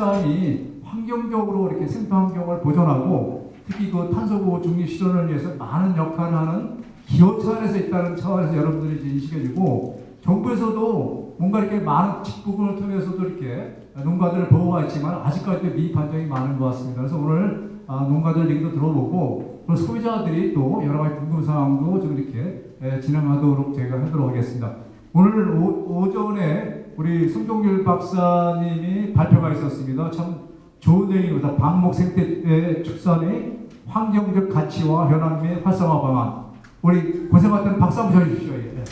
축산이 환경적으로 이렇게 생태 환경을 보존하고 특히 그 탄소 중립 실현을 위해서 많은 역할을 하는 기업 차원에서 있다는 차원에서 여러분들이 인식해주고 정부에서도 뭔가 이렇게 많은 직부금을 통해서도 이렇게 농가들을 보호가 있지만 아직까지도 미반영이 많은 것 같습니다. 그래서 오늘 농가들 얘기도 들어보고 그리고 소비자들이 또 여러 가지 궁금 사항도 좀 이렇게 진행하도록 제가 하도록 하겠습니다. 오늘 오전에 우리 송종률 박사님이 발표가 있었습니다. 참 좋은 내용입니다. 방목 생태 축산의 환경적 가치와 현황 및 활성화 방안. 우리 고생했던 박수 한번 쳐주십시오. 예.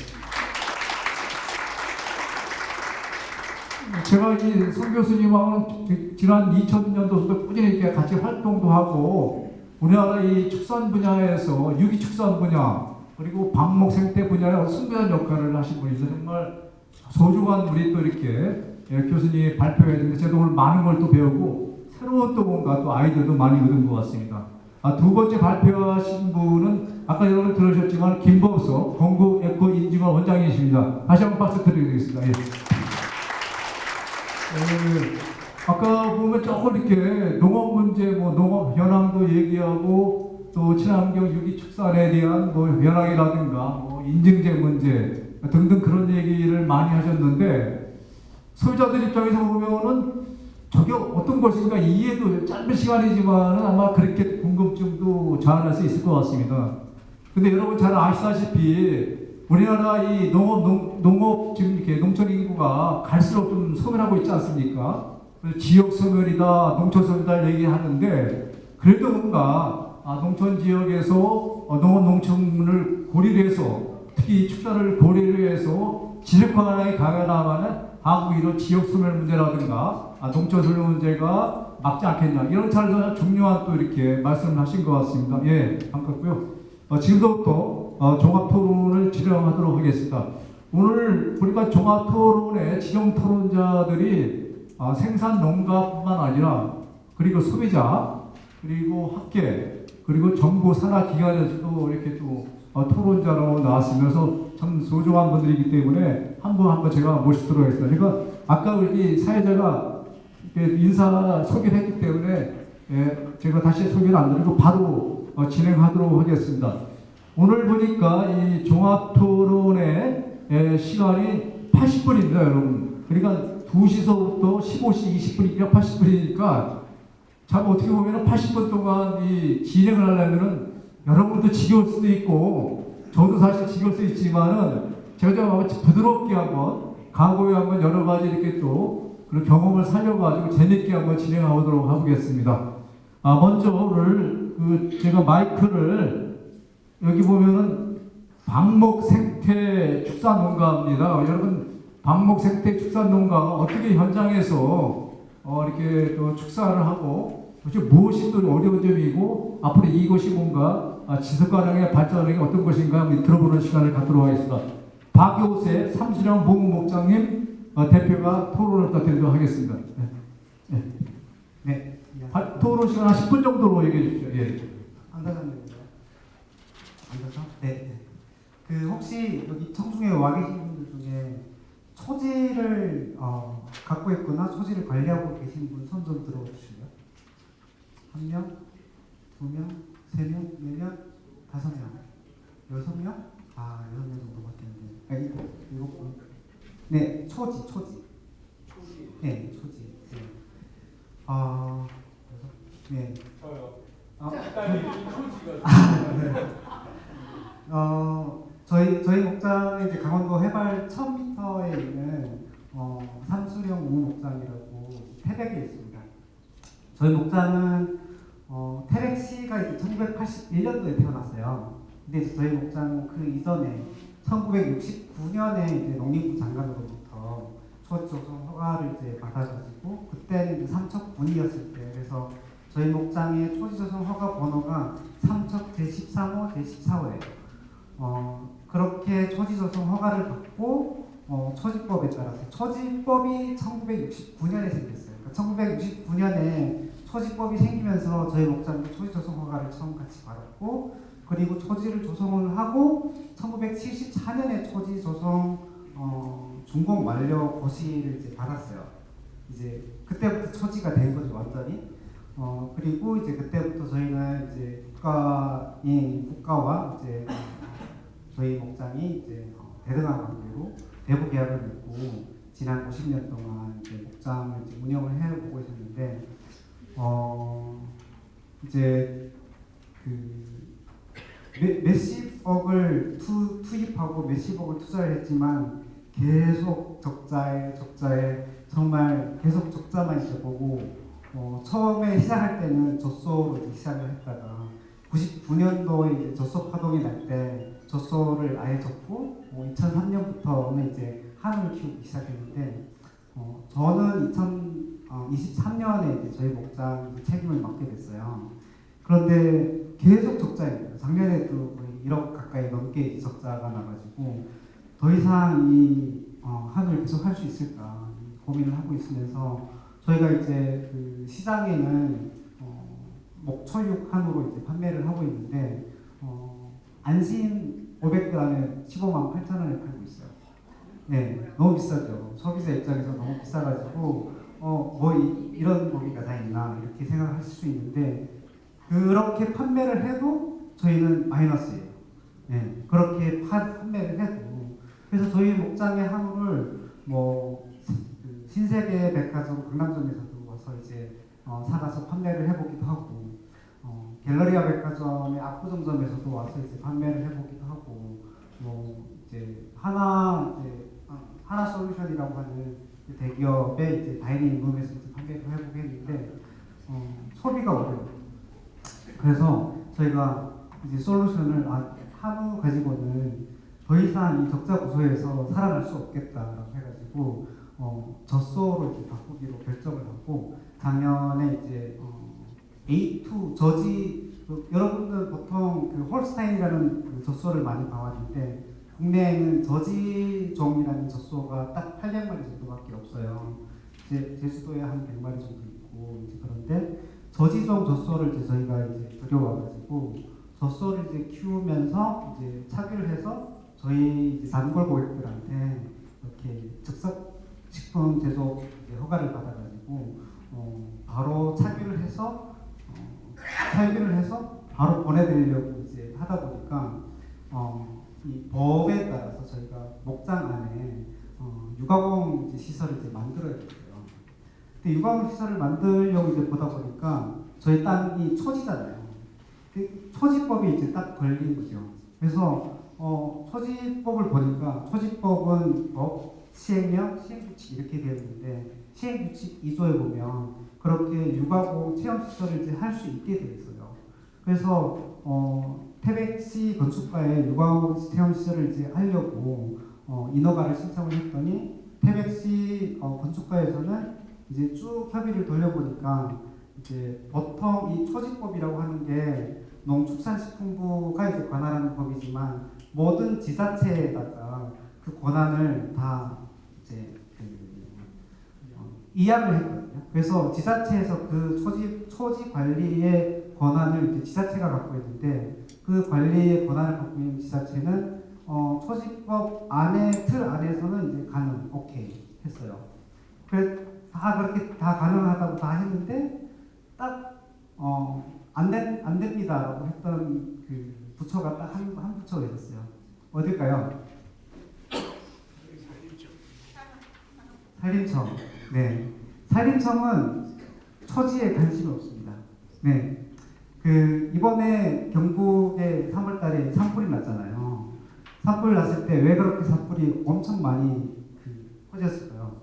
제가 이 송 교수님하고는 지난 2000년도부터 꾸준히 이렇게 같이 활동도 하고 우리나라 이 축산 분야에서 유기축산 분야 그리고 방목 생태 분야에 승리한 역할을 하신 분이죠. 정말 소중한 우리 또 이렇게 교수님이 발표했는데 저도 오늘 많은 걸 또 배우고 새로운 또 뭔가 또 아이디어도 많이 얻은 것 같습니다. 두 번째 발표하신 분은 아까 여러분 들으셨지만 김범석 건국 에코 인증원 원장이십니다. 다시 한번 박수 드리겠습니다. 예. 아까 보면 조금 이렇게 농업 문제, 뭐 농업 현황도 얘기하고 또 친환경 유기축산에 대한 뭐 현황이라든가 뭐 인증제 문제 등등 그런 얘기를 많이 하셨는데 소비자들 입장에서 보면은 저게 어떤 것인가 이해도 짧은 시간이지만 아마 그렇게 궁금증도 자아낼 수 있을 것 같습니다. 근데 여러분 잘 아시다시피 우리나라 이 농업 지금 이렇게 농촌 인구가 갈수록 좀 소멸하고 있지 않습니까? 지역 소멸이다, 농촌 소멸이다 얘기하는데 그래도 뭔가 농촌 지역에서 농업 농촌을 고리를 해서 특히 축사를 고리를 해서 지역화에 가해나가는 한국 이런 지역 소멸 문제라든가 농촌 소멸 문제가 막지 않겠냐 이런 차원에서 중요한 또 이렇게 말씀을 하신 것 같습니다. 예, 반갑고요. 지금부터 종합 토론을 진행하도록 하겠습니다. 오늘 우리가 종합 토론에 지정 토론자들이 생산 농가뿐만 아니라 그리고 소비자 그리고 학계 그리고 정부 산하 기관에서도 이렇게 또 토론자로 나왔으면서 참 소중한 분들이기 때문에 한 분 한 분 제가 모시도록 하겠습니다. 그러니까 아까 우리 사회자가 인사 소개를 했기 때문에 제가 다시 소개를 안 드리고 바로 진행하도록 하겠습니다. 오늘 보니까 이 종합토론의 시간이 80분입니다, 여러분. 그러니까 2시서부터 15시 20분이니까 80분이니까 참 어떻게 보면 80분 동안 이 진행을 하려면은 여러분도 지겨울 수도 있고 저도 사실 지겨울 수 있지만은 제가 좀 한번 부드럽게 한번 각오에 한번 여러 가지 이렇게 또 그런 경험을 살려가지고 재밌게 한번 진행하도록 하겠습니다. 먼저 오늘 제가 마이크를 여기 보면은 방목 생태 축산 농가입니다. 여러분 방목 생태 축산 농가가 어떻게 현장에서 이렇게 또 축사를 하고 도대체 무엇이 또 어려운 점이고 앞으로 이것이 뭔가 지속 가능의 발전하는 게 어떤 것인가 한번 들어보는 시간을 갖도록 하겠습니다. 박효세 삼수령 보무목장님 대표가 토론을 드리도록 하겠습니다. 네. 토론 시간 한 10분 정도로 얘기해 주십시오. 예. 안다장입니다. 앉아서? 네. 혹시 여기 청중에 와 계신 분들 중에 초지를 갖고 있거나 초지를 관리하고 계신 분 손 좀 들어주실래요? 1명, 2명, 3명, 4명, 5명, 6명? 6명 정도밖에 안 돼요. 7분. 네, 초지. 네, 초지. 네. 저요. 저희 목장은 이제 강원도 해발 1000m에 있는 삼수령 우목장이라고 태백에 있습니다. 저희 목장은 태백시가 이제 1981년도에 태어났어요. 근데 이제 저희 목장은 그 이전에 1969년에 이제 농림부 장관으로부터 초지 조성 허가를 이제 받아가지고 그때는 이제 삼척군이었을 때 그래서 저희 목장의 초지 조성 허가 번호가 삼척 제13호, 제14호예요. 그렇게 초지 조성 허가를 받고 초지법에 따라서 초지법이 1969년에 생겼어요. 그러니까 1969년에 초지법이 생기면서 저희 목장도 초지 조성 허가를 처음 같이 받았고 그리고 초지를 조성을 하고 1974년에 초지 조성 준공 완료 고시를 이제 받았어요. 이제 그때부터 처지가 된 거죠, 완전히. 그리고 이제 그때부터 저희는 이제 국가와 이제 저희 목장이 이제 대등한 관계로 내부 계약을 맺고 지난 50년 동안 이제 목장을 이제 운영을 해오고 있었는데 이제 몇십억을 투입하고 몇십억을 투자를 했지만 계속 적자에 정말 계속 적자만 이제 보고 처음에 시작할 때는 젖소로 이제 시작을 했다가 99년도에 이제 젖소 파동이 날 때 젖소를 아예 접고 2003년부터는 이제 한우를 키우기 시작했는데 저는 2023년에 이제 저희 목장 책임을 맡게 됐어요. 그런데 계속 적자입니다. 작년에도 거의 1억 가까이 넘게 이제 적자가 나가지고 더 이상 이 한우를 계속 할 수 있을까 고민을 하고 있으면서 저희가 이제 그 시장에는 목초육 한우로 이제 판매를 하고 있는데 안심 500g에 15만 8천 원에 팔고 있어요. 네, 너무 비싸죠. 소비자 입장에서 너무 비싸가지고 이런 고기가 다 있나 이렇게 생각하실 수 있는데 그렇게 판매를 해도 저희는 마이너스예요. 네, 그렇게 판매를 해도 그래서 저희 목장의 한우를 그 신세계 백화점 강남점에서도 와서 이제 사가서 판매를 해보기도 하고 갤러리아 백화점의 압구정점에서도 와서 이제 판매를 해보기도 하고 이제 하나 솔루션이라고 하는 그 대기업의 이제 다이닝 룸에서 이제 판매를 해보고 했는데 소비가 어려워요. 그래서 저희가 이제 솔루션을 한우 가지고는 더 이상 이 적자 구조에서 살아날 수 없겠다라고 해가지고 젖소로 이제 바꾸기로 결정을 하고 작년에 이제 A2 저지 여러분들 보통 그 홀스타인이라는 그 젖소를 많이 봐왔는데 국내에는 저지종이라는 젖소가 딱 800마리 정도밖에 없어요. 제주도에 한 100마리 정도 있고 이제 그런데 저지종 젖소를 이제 저희가 이제 들여와가지고 젖소를 이제 키우면서 이제 착유를 해서 저희 이제 단골 고객들한테 이렇게 즉석 식품 제조 허가를 받아가지고 바로 착유를 해서 바로 보내드리려고 이제 하다 보니까 이 법에 따라서 저희가 목장 안에 육아공 이제 시설을 이제 만들어야 돼요. 근데 육아공 시설을 만들려고 이제 보다 보니까 저희 땅이 초지잖아요. 초지법이 이제 딱 걸린 거죠. 그래서 초지법을 보니까 초지법은 법, 시행령, 시행규칙 이렇게 되어 있는데 시행규칙 2조에 보면 그렇게 육아공 체험시설을 이제 할 수 있게 되어 있어요. 그래서 태백시 건축가에 육아공 체험시설을 이제 하려고 인허가를 신청을 했더니 태백시 건축가에서는 이제 쭉 협의를 돌려보니까 이제 보통 이 초지법이라고 하는 게 농축산식품부가 이제 관할하는 법이지만 모든 지자체에다가 그 권한을 다 이제 이양을 했거든요. 그래서 지자체에서 그 초지 관리의 권한을 이제 지자체가 갖고 있는데 그 관리의 권한을 갖고 있는 지자체는 초지법 안에 틀 안에서는 이제 가능, 오케이 했어요. 그래서 다 그렇게 다 가능하다고 다 했는데 딱 안 됩니다라고 했던 그 부처가 딱 한 부처가 있었어요. 어딜까요? 산림청. 네. 산림청은 초지에 관심이 없습니다. 네. 그 이번에 경북에 3월달에 산불이 났잖아요. 산불 났을 때 왜 그렇게 산불이 엄청 많이 퍼졌을까요?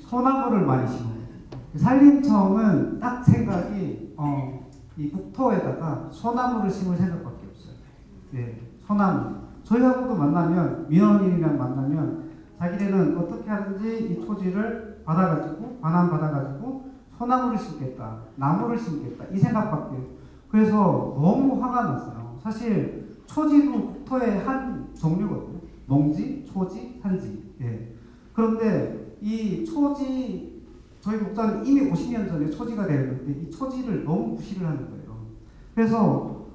소나무를 많이 심어요. 산림청은 딱 생각이 이 국토에다가 소나무를 심을 생각밖에 없어요. 네, 소나무. 저희하고도 만나면 민원인이랑 만나면 자기네는 어떻게 하든지 이 토지를 받아가지고 반환 받아가지고 소나무를 심겠다, 나무를 심겠다 이 생각밖에. 그래서 너무 화가 났어요. 사실 초지도 국토의 한 종류거든요. 농지, 초지, 산지. 예. 그런데 이 초지 저희 목장은 이미 50년 전에 초지가 되었는데 이 초지를 너무 무시를 하는 거예요. 그래서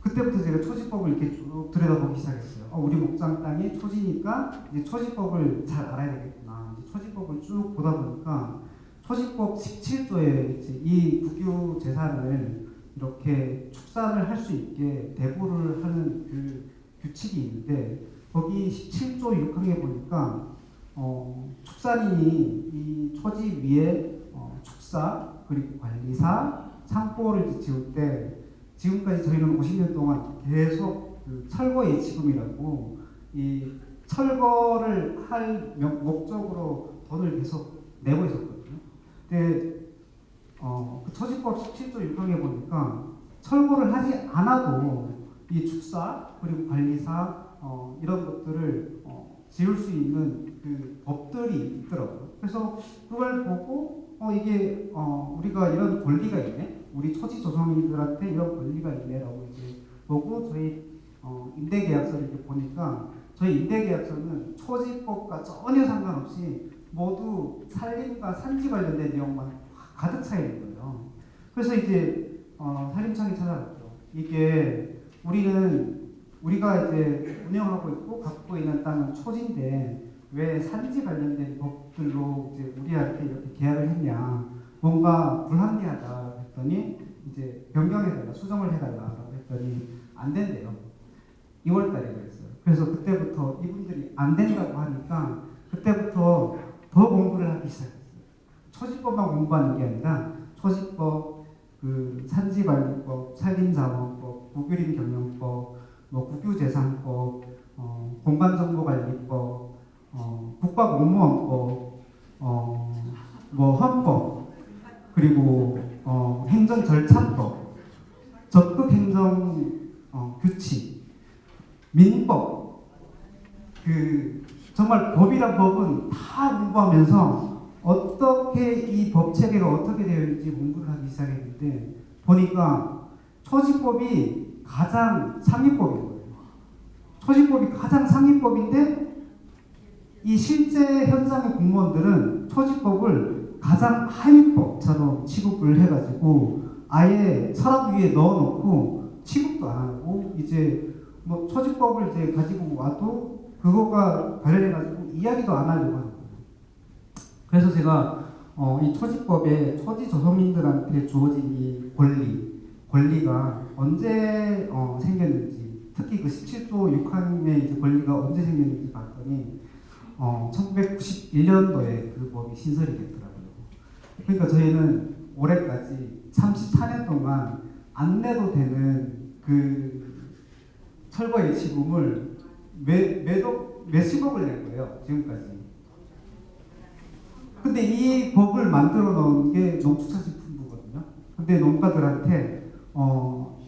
그때부터 제가 초지법을 이렇게 쭉 들여다보기 시작했어요. 우리 목장 땅이 초지니까 이제 초지법을 잘 알아야 되겠구나. 이제 초지법을 쭉 보다 보니까 초지법 17조에 이제 이 국유 재산을 이렇게 축산을 할 수 있게 대보를 하는 그 규칙이 있는데 거기 17조 6항에 보니까 축산인이 이 초지 위에 축사 그리고 관리사 창고를 지을 때 지금까지 저희는 50년 동안 계속 그 철거 예치금이라고 이 철거를 할 목적으로 돈을 계속 내고 있었거든요. 근데 그 초지법 17조 6항에 보니까 철거를 하지 않아도 이 축사 그리고 관리사 이런 것들을 지을 수 있는 그 법들이 있더라고요. 그래서 그걸 보고 이게 우리가 이런 권리가 있네, 우리 토지 조성인들한테 이런 권리가 있네라고 이제 보고 저희 임대계약서를 이렇게 보니까 저희 임대계약서는 초지법과 전혀 상관없이 모두 산림과 산지 관련된 내용만 가득 차 있는 거예요. 그래서 이제 산림청이 찾아갔죠. 이게 우리가 이제 운영하고 있고 갖고 있는 땅은 초지인데 왜 산지 관련된 법들로 이제 우리한테 이렇게 계약을 했냐, 뭔가 불합리하다 했더니 이제 변경해달라, 수정을 해달라라고 했더니 안 된대요. 2월달에 그랬어요. 그래서 그때부터 이분들이 안 된다고 하니까 그때부터 더 공부를 하기 시작했어요. 초지법만 공부하는 게 아니라 초지법, 그 산지관리법, 산림자원법, 국유림경영법, 뭐 국유재산법, 공간정보관리법, 국가공무원법, 뭐 헌법, 그리고 행정절차법, 적극행정 규칙, 민법, 그 정말 법이란 법은 다 공부하면서 어떻게 이 법 체계가 어떻게 되어 있는지 공부를 하기 시작했는데 보니까 초지법이 가장 상위법인 거예요. 초지법이 가장 상위법인데 이 실제 현장의 공무원들은 초지법을 가장 하위법처럼 취급을 해가지고 아예 서랍 위에 넣어놓고 취급도 안 하고 이제 뭐 초지법을 이제 가지고 와도 그거가 관련해가지고 이야기도 안 하려고 하는 거예요. 그래서 제가 이 초지법에 초지 조성민들한테 주어진 이 권리가 언제 생겼는지, 특히 그 17조 6항의 이제 권리가 언제 생겼는지 봤더니 1991년도에 그 법이 신설이 됐더라고요. 그러니까 저희는 올해까지 34년 동안 안 내도 되는 그 철거 예치금을 몇십억을 낸 거예요, 지금까지. 근데 이 법을 만들어 놓은 게 농축산식품부거든요. 근데 농가들한테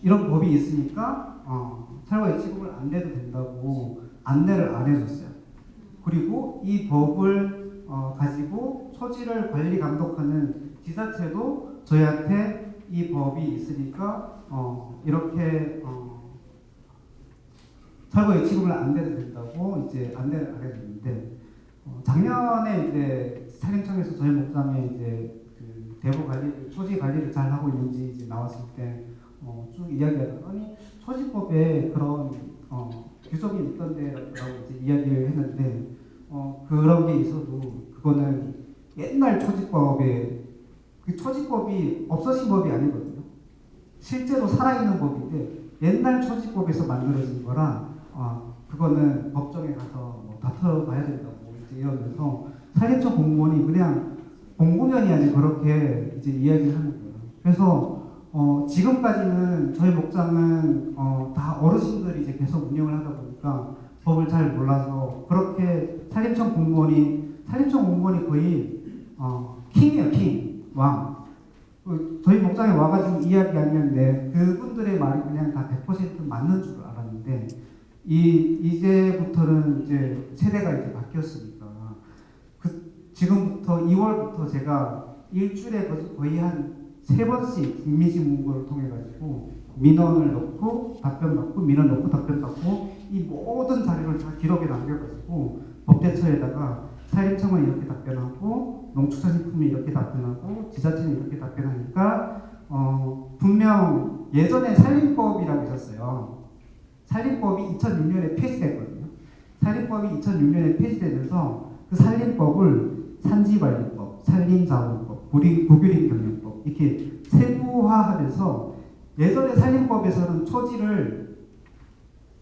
이런 법이 있으니까 철거 예치금을 안 내도 된다고 안내를 안 해줬어요. 그리고 이 법을 가지고 초지를 관리 감독하는 지자체도 저희한테 이 법이 있으니까 이렇게 철거 예치금을 안 내도 된다고 이제 안내를 안 해줬는데 작년에 이제 산림청에서 저희 목장에 이제 그 대부 관리, 초지 관리를 잘 하고 있는지 이제 나왔을 때 쭉 이야기하다가 아니 초지법에 그런 규정이 있던데라고 이제 이야기를 했는데 그런 게 있어도 그거는 옛날 초지법에 그 초지법이 없어진 법이 아니거든요. 실제로 살아있는 법인데 옛날 초지법에서 만들어진 거라 그거는 법정에 가서 뭐 다퉈봐야 된다고 이제 이러면서 산림청 공무원이 그냥 공공연히 아니라 그렇게 이제 이야기를 하는 거예요. 그래서 지금까지는 저희 목장은 다 어르신들이 이제 계속 운영을 하다 보니까 법을 잘 몰라서 그렇게 산림청 공무원이 거의 킹이에요, 킹, 왕. 저희 목장에 와가지고 이야기하면 그분들의 말이 그냥 다 100% 맞는 줄 알았는데 이제부터는 이제 세대가 이제 바뀌었으니까 지금부터 2월부터 제가 일주일에 거의 한 3번씩 이미지 문구를 통해 가지고 민원을 넣고 답변 받고 민원 넣고 답변 받고 이 모든 자료를 다 기록에 남겨가지고 법제처에다가 산림청은 이렇게 답변하고 농축산식품이 이렇게 답변하고 지자체는 이렇게 답변하니까 분명 예전에 산림법이라고 있었어요. 산림법이 2006년에 폐지됐거든요. 관리법이 2006년에 폐지되면서 그 산림법을 산지관리법, 산림자원법, 고규림경영법 이렇게 세부화하면서 예전에 산림법에서는 초지를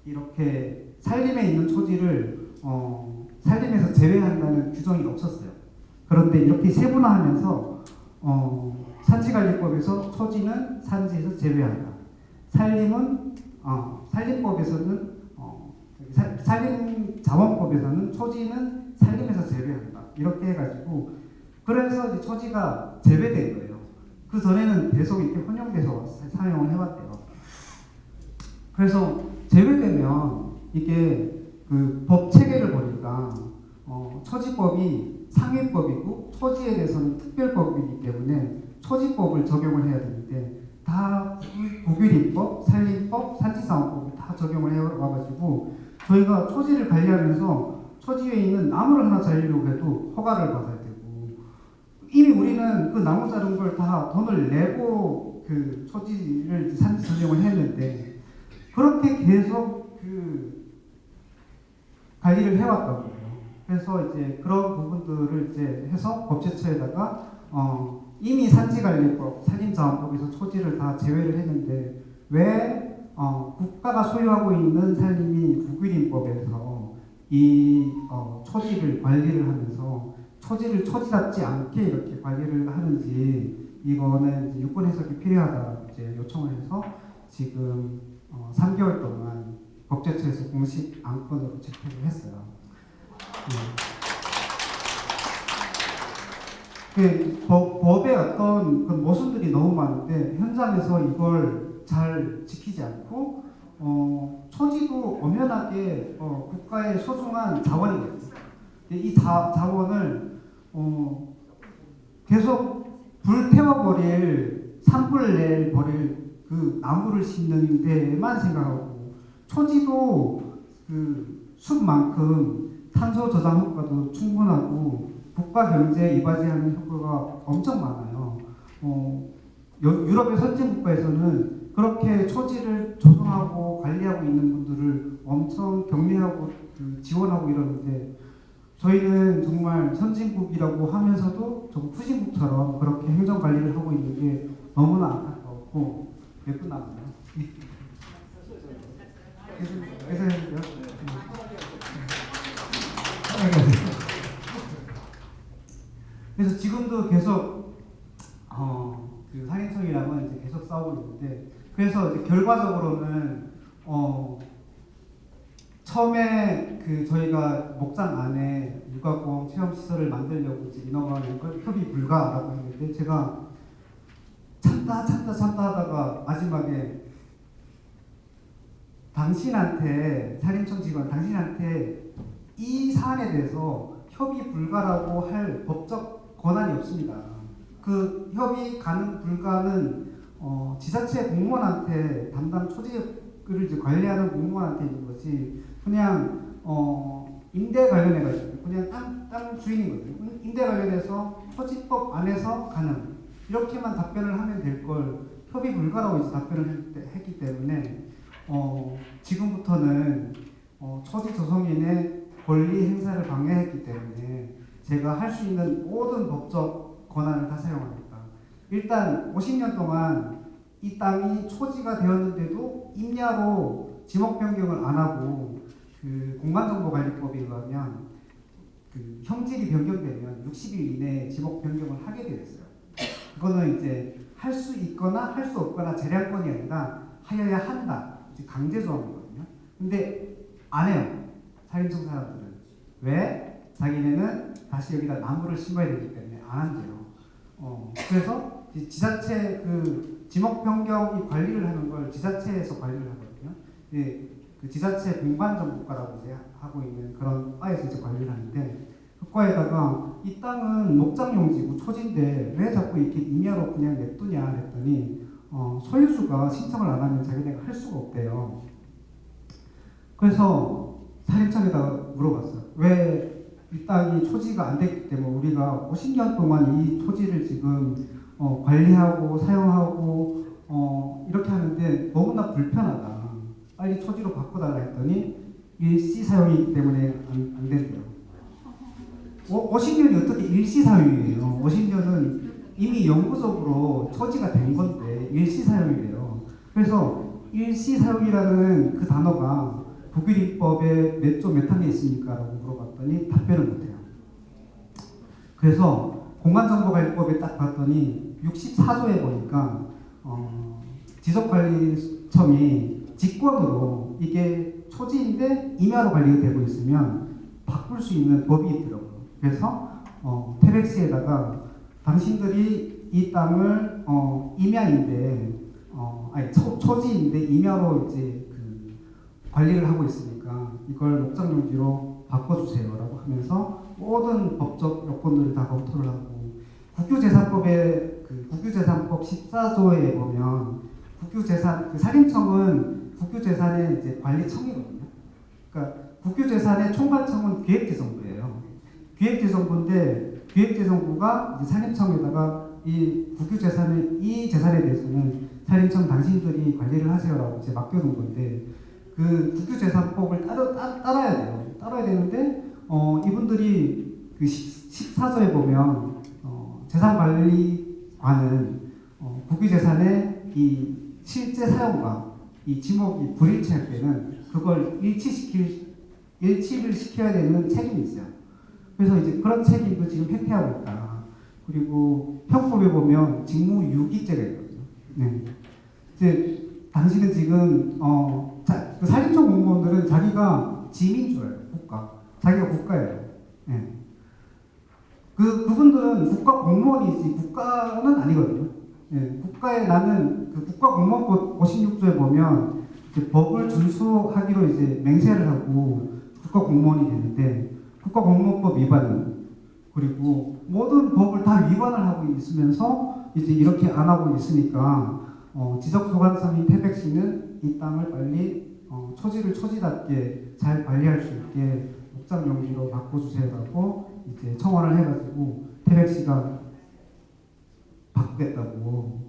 이렇게 산림에 있는 초지를 산림에서 제외한다는 규정이 없었어요. 그런데 이렇게 세분화하면서 산지관리법에서 초지는 산지에서 제외한다. 산림법에서는 산림자원법에서는 초지는 산림에서 제외한다. 이렇게 해가지고 그래서 이제 초지가 제외된 거예요. 그 전에는 계속 이렇게 혼용돼서 사용을 해왔대요. 그래서 제외되면 이게 그 법 체계를 보니까 초지법이 상위법이고 초지에 대해서는 특별법이기 때문에 초지법을 적용을 해야 되는데 다 고규림법, 산림법, 산지자원법을 다 적용을 해와가지고 저희가 초지를 관리하면서 초지에 있는 나무를 하나 자르려고 해도 허가를 받아야 되고 이미 우리는 그 나무 자른 걸 다 돈을 내고 그 초지를 산지 전용을 했는데 그렇게 계속 그 관리를 해왔던 거예요. 그래서 이제 그런 부분들을 이제 해서 법제처에다가 이미 산지관리법, 산림자원법에서 초지를 다 제외를 했는데 왜 국가가 소유하고 있는 산림이 국유림법에서 이 초지를 관리를 하면서 초지를 초지답지 않게 이렇게 관리를 하는지 이거는 이제 유권 해석이 필요하다고 이제 요청을 해서 지금 3개월 동안 법제처에서 공식 안건으로 집행을 했어요. 법의 어떤 그 모순들이 너무 많은데 현장에서 이걸 잘 지키지 않고 초지도 엄연하게 국가의 소중한 자원이거든요. 이 자원을 계속 불태워버릴 산불 버릴 그 나무를 심는 데만 생각하고 초지도 그 숲만큼 탄소 저장 효과도 충분하고 국가 경제에 이바지하는 효과가 엄청 많아요. 유럽의 선진 국가에서는 그렇게 초지를 조성하고 관리하고 있는 분들을 엄청 격려하고 지원하고 이러는데 저희는 정말 선진국이라고 하면서도 좀 후진국처럼 그렇게 행정 관리를 하고 있는 게 너무나 안타까웠고 몇 분 남았나요? 그래서 지금도 계속 그 산림청이랑은 이제 계속 싸우고 있는데 그래서 이제 결과적으로는 처음에 그 저희가 목장 안에 육아공 체험 시설을 만들려고 이제 인허가하는 걸 협의 불가라고 했는데 제가 참다 하다가 마지막에 당신한테 산림청 직원 당신한테 이 사안에 대해서 협의 불가라고 할 법적 권한이 없습니다. 그 협의 가능 불가는 지자체 공무원한테 담당 초지를 이제 관리하는 공무원한테 있는 거지 그냥 임대 관련해가지고 그냥 땅 주인이거든요. 임대 관련해서 초지법 안에서 가능 이렇게만 답변을 하면 될 걸 협의 불가라고 이제 답변을 했기 때문에 지금부터는 초지 조성인의 권리 행사를 방해했기 때문에 제가 할 수 있는 모든 법적 권한을 다 사용합니다. 일단 50년 동안 이 땅이 초지가 되었는데도 임야로 지목 변경을 안 하고 그 공간정보관리법에 의하면 그 형질이 변경되면 60일 이내에 지목 변경을 하게 되어 있어요. 그거는 이제 할 수 있거나 할 수 없거나 재량권이 아니라 하여야 한다. 강제 조항이거든요. 근데 안 해요. 산림청 사람들은. 왜? 자기네는 다시 여기다 나무를 심어야 되기 때문에 안 한대요. 그래서 지자체 그 지목 변경 관리를 하는 걸 지자체에서 관리를 하거든요. 그 지자체 공간정보과라고 이제 하고 있는 그런 과에서 이제 관리를 하는데 그 과에다가 이 땅은 목장용지고 초지인데 왜 자꾸 이렇게 임야로 그냥 냅두냐 했더니 소유주가 신청을 안 하면 자기네가 할 수가 없대요. 그래서 산림청에다가 물어봤어요. 왜 이 땅이 초지가 안 됐기 때문에 우리가 50년 동안 이 토지를 지금 관리하고 사용하고 이렇게 하는데 너무나 불편하다. 빨리 초지로 바꿔달라 했더니 일시 사용이기 때문에 안 된대요. 50년이 어떻게 일시 사용이에요? 50년은 이미 영구적으로 처지가 된 건데 일시 사용이래요. 그래서 일시 사용이라는 그 단어가 국유리법에 몇 조 몇 항에 있습니까? 라고 물어봤더니 답변을 못해요. 그래서 공간정보관리법에 딱 봤더니 64조에 보니까 지적관리청이 직권으로 이게 초지인데 임야로 관리가 되고 있으면 바꿀 수 있는 법이 있더라고요. 그래서 태백시에다가 당신들이 이 땅을 임야인데 초지인데 임야로 이제 그 관리를 하고 있으니까 이걸 목장용지로 바꿔주세요라고 하면서 모든 법적 요건들을 다 검토를 하고 국유재산법의 그 국유재산법 14조에 보면 국유재산 그 산림청은 국유재산의 이제 관리청이거든요. 그러니까 국유재산의 총괄청은 기획재정부예요. 기획재정부인데 기획재정부가 이제 산림청에다가 이 국유재산의 이 재산에 대해서는 산림청 당신들이 관리를 하세요라고 이제 맡겨놓은 건데 그 국유재산법을 따라야 돼요. 따라야 되는데 이분들이 그 14조에 보면 재산관리관은 국유재산의 이 실제 사용과 이 지목이 불일치할 때는 그걸 일치를 시켜야 되는 책임이 있어요. 그래서 이제 그런 책임도 지금 회피하고 있다. 그리고 형법에 보면 직무유기죄가 있거든요. 네. 이제 당신은 지금 그 산림청 공무원들은 자기가 지민 줄 알아요. 자기가 국가예요. 네. 그분들은 국가 공무원이지 국가는 아니거든요. 네. 국가에 나는 그 국가공무원법 56조에 보면 이제 법을 준수하기로 이제 맹세를 하고 국가 공무원이 되는데 국가공무원법 위반은 그리고 모든 법을 다 위반을 하고 있으면서 이제 이렇게 안 하고 있으니까 지적소관청인 태백시는 이 땅을 빨리 초지를 초지답게 잘 관리할 수 있게 목장용지로 바꿔주세요라고 이제 청원을 해가지고 태백시가 바꾸겠다고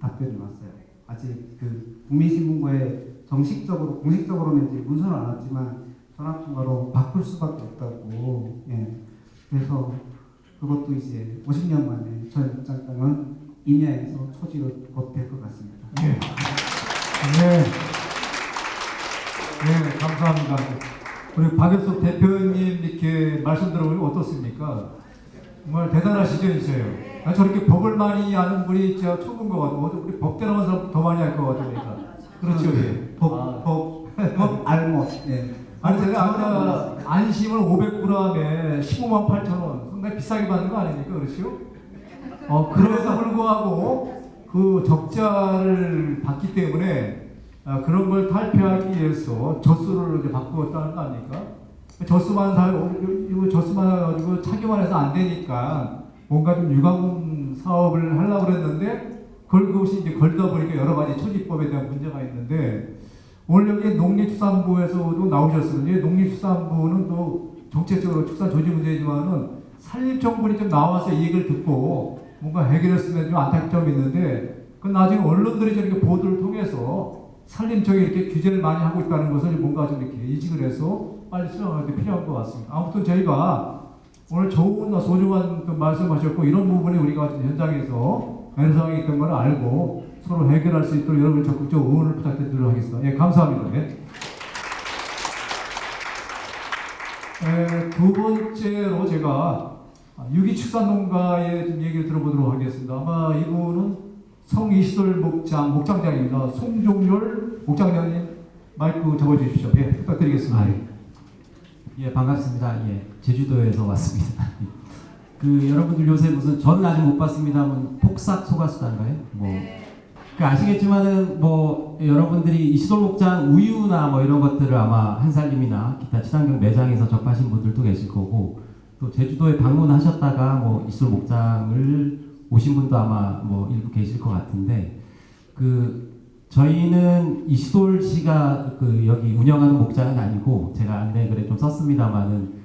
답변이 왔어요. 아직 그 국민신문고에 정식적으로 공식적으로는 이제 문서는 안 왔지만 전화통화로 바꿀 수밖에 없다고. 그래서 그것도 이제 50년 만에 저희 목장 땅은 임야에서 초지로 곧 될 것 같습니다. 네, 감사합니다. 우리 박엽석 대표님 이렇게 말씀 들어보니 어떻습니까? 정말 대단하시죠, 이제요. 저렇게 법을 많이 아는 분이 진짜 처음 것 같아요. 우리 법 대나온 사람 더 많이 알 것 같으니까. 그렇죠, 예. 법 알못. 예. 아니 제가 아까 안심을 500g에 15만 8천 원 상당히 비싸게 받는 거 아닙니까? 그렇죠? 그럼에도 불구하고 그 적자를 받기 때문에 그런 걸 탈피하기 위해서 젖수를 이제 바꾸었다는 거 아닙니까? 젖수만 가지고 착용만 해서 안 되니까 뭔가 좀 유광 사업을 하려고 그랬는데 그것이 이제 걸다 보니까 여러 가지 초지법에 대한 문제가 있는데 오늘 여기 농림축산부에서도 나오셨었는데 농림축산부는 또 정책적으로 축산 조지 문제지만은 산림청분이 좀 나와서 이 얘기를 듣고 뭔가 해결했으면 좀 안타까움이 있는데 그 나중에 언론들이 저렇게 보도를 통해서 산림청이 이렇게 규제를 많이 하고 있다는 것을 뭔가 좀 이렇게 인식을 해서 빨리 수정하는 게 필요한 것 같습니다. 아무튼 저희가 오늘 좋은 소중한 그 말씀하셨고 이런 부분이 우리가 현장에서 애로사항이 있던 걸 알고 서로 해결할 수 있도록 여러분 적극적 응원을 부탁드리도록 하겠습니다. 예, 감사합니다. 두 번째로 제가 유기축산농가의 좀 얘기를 들어보도록 하겠습니다. 아마 이분은 성이시돌 목장장입니다. 송종열 목장장님 마이크 접어주십시오. 예, 부탁드리겠습니다. 예, 반갑습니다. 예, 제주도에서 왔습니다. 그 여러분들 요새 무슨 저는 아직 못 봤습니다만 폭삭 소가수단가요? 그 아시겠지만은 여러분들이 이시돌 목장 우유나 이런 것들을 아마 한살림이나 기타 친환경 매장에서 접하신 분들도 계실 거고 또 제주도에 방문하셨다가 이시돌 목장을 오신 분도 아마 일부 계실 것 같은데 저희는 이시돌 씨가 여기 운영하는 목장은 아니고 제가 안내글에 좀 썼습니다만은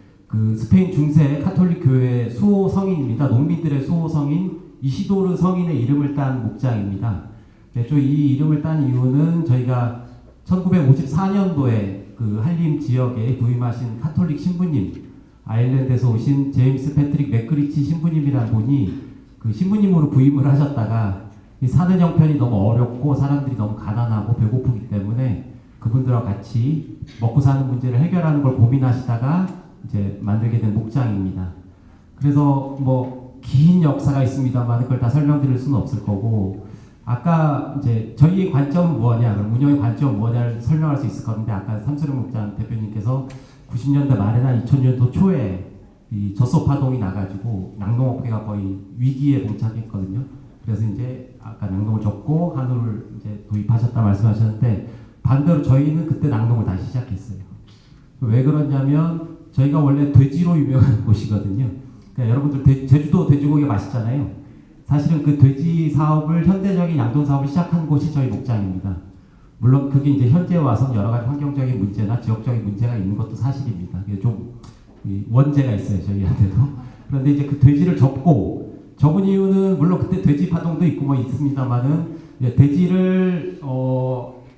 스페인 중세 카톨릭 교회 수호 성인입니다. 농민들의 수호 성인 이시도르 성인의 이름을 딴 목장입니다. 이 이름을 딴 이유는 저희가 1954년도에 그 한림 지역에 부임하신 카톨릭 신부님, 아일랜드에서 오신 제임스 패트릭 맥그리치 신부님이라는 분이 그 신부님으로 부임을 하셨다가 이 사는 형편이 너무 어렵고 사람들이 너무 가난하고 배고프기 때문에 그분들과 같이 먹고 사는 문제를 해결하는 걸 고민하시다가 이제 만들게 된 목장입니다. 그래서 뭐 긴 역사가 있습니다만 그걸 다 설명드릴 수는 없을 거고, 아까 이제 저희의 관점은 뭐냐, 그럼 운영의 관점은 뭐냐를 설명할 수 있을 건데, 아까 삼수령 목장 대표님께서 90년대 말이나 2000년도 초에 이 젖소 파동이 나가지고 낙농업계가 거의 위기에 봉착했거든요. 그래서 이제 아까 낙농을 접고 한우를 이제 도입하셨다 말씀하셨는데, 반대로 저희는 그때 낙농을 다시 시작했어요. 왜 그러냐면 저희가 원래 돼지로 유명한 곳이거든요. 그러니까 여러분들 제주도 돼지고기가 맛있잖아요. 사실은 그 돼지 사업을, 현대적인 양돈 사업을 시작한 곳이 저희 목장입니다. 물론 그게 이제 현재 와서 여러 가지 환경적인 문제나 지역적인 문제가 있는 것도 사실입니다. 그게 좀 원죄가 있어요, 저희한테도. 그런데 이제 그 돼지를 접은 이유는 물론 그때 돼지 파동도 있고 뭐 있습니다만은, 돼지를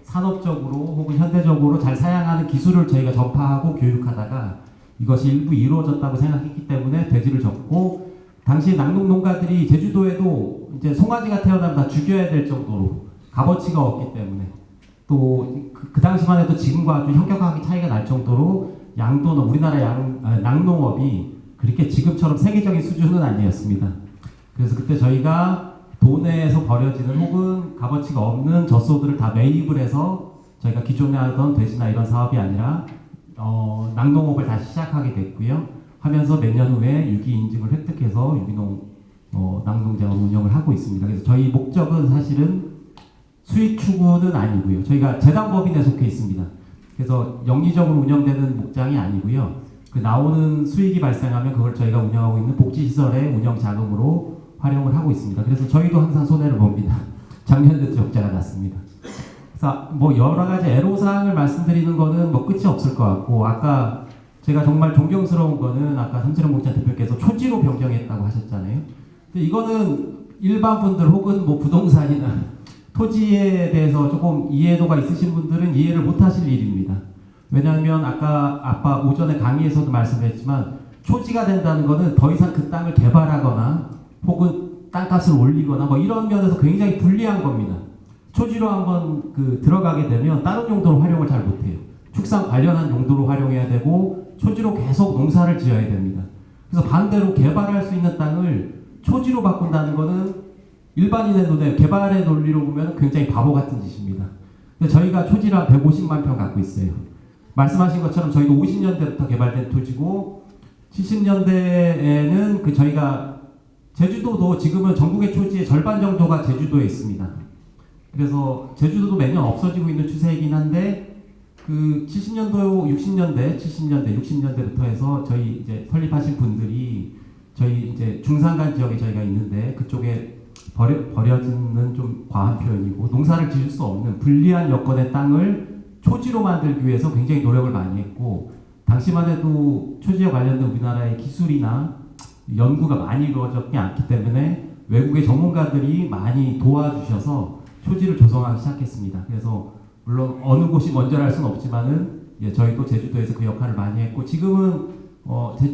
산업적으로 혹은 현대적으로 잘 사양하는 기술을 저희가 전파하고 교육하다가 이것이 일부 이루어졌다고 생각했기 때문에 돼지를 접고, 당시 낙농 농가들이 제주도에도 이제 송아지가 태어나면 다 죽여야 될 정도로 값어치가 없기 때문에, 또 그 당시만 해도 지금과 아주 현격하게 차이가 날 정도로 양도는 우리나라 낙농업이 그렇게 지금처럼 세계적인 수준은 아니었습니다. 그래서 그때 저희가 도내에서 버려지는 혹은 값어치가 없는 젖소들을 다 매입을 해서 저희가 기존에 하던 돼지나 이런 사업이 아니라 낙농업을 다시 시작하게 됐고요. 하면서 몇 년 후에 유기 인증을 획득해서 유기농 낙농장을 운영을 하고 있습니다. 그래서 저희 목적은 사실은 수익 추구는 아니고요. 저희가 재단법인에 속해 있습니다. 그래서 영리적으로 운영되는 목장이 아니고요. 그 나오는 수익이 발생하면 그걸 저희가 운영하고 있는 복지시설의 운영 자금으로 활용을 하고 있습니다. 그래서 저희도 항상 손해를 봅니다. 작년에도 적자가 났습니다. 그래서 뭐 여러 가지 애로사항을 말씀드리는 거는 뭐 끝이 없을 것 같고, 아까 제가 정말 존경스러운 거는 아까 삼수령 목장 대표께서 초지로 변경했다고 하셨잖아요. 근데 이거는 일반 분들 혹은 뭐 부동산이나 토지에 대해서 조금 이해도가 있으신 분들은 이해를 못 하실 일입니다. 왜냐하면 아까 오전에 강의에서도 말씀드렸지만 초지가 된다는 거는 더 이상 그 땅을 개발하거나 혹은 땅값을 올리거나 뭐 이런 면에서 굉장히 불리한 겁니다. 초지로 한번 들어가게 되면 다른 용도로 활용을 잘 못해요. 축산 관련한 용도로 활용해야 되고 초지로 계속 농사를 지어야 됩니다. 그래서 반대로 개발할 수 있는 땅을 초지로 바꾼다는 거는 일반인의 눈에 개발의 논리로 보면 굉장히 바보 같은 짓입니다. 근데 저희가 초지를 한 150만 평 갖고 있어요. 말씀하신 것처럼 저희도 50년대부터 개발된 토지고 70년대에는 저희가 제주도도 지금은 전국의 초지의 절반 정도가 제주도에 있습니다. 그래서 제주도도 매년 없어지고 있는 추세이긴 한데 70년도, 60년대부터 해서 저희 이제 설립하신 분들이 저희 이제 중산간 지역에 저희가 있는데 그쪽에 버려지는 좀 과한 표현이고 농사를 지을 수 없는 불리한 여건의 땅을 초지로 만들기 위해서 굉장히 노력을 많이 했고, 당시만 해도 초지에 관련된 우리나라의 기술이나 연구가 많이 이루어졌지 않기 때문에 외국의 전문가들이 많이 도와주셔서 초지를 조성하기 시작했습니다. 그래서 물론 어느 곳이 먼저랄 수는 없지만은 저희도 제주도에서 그 역할을 많이 했고, 지금은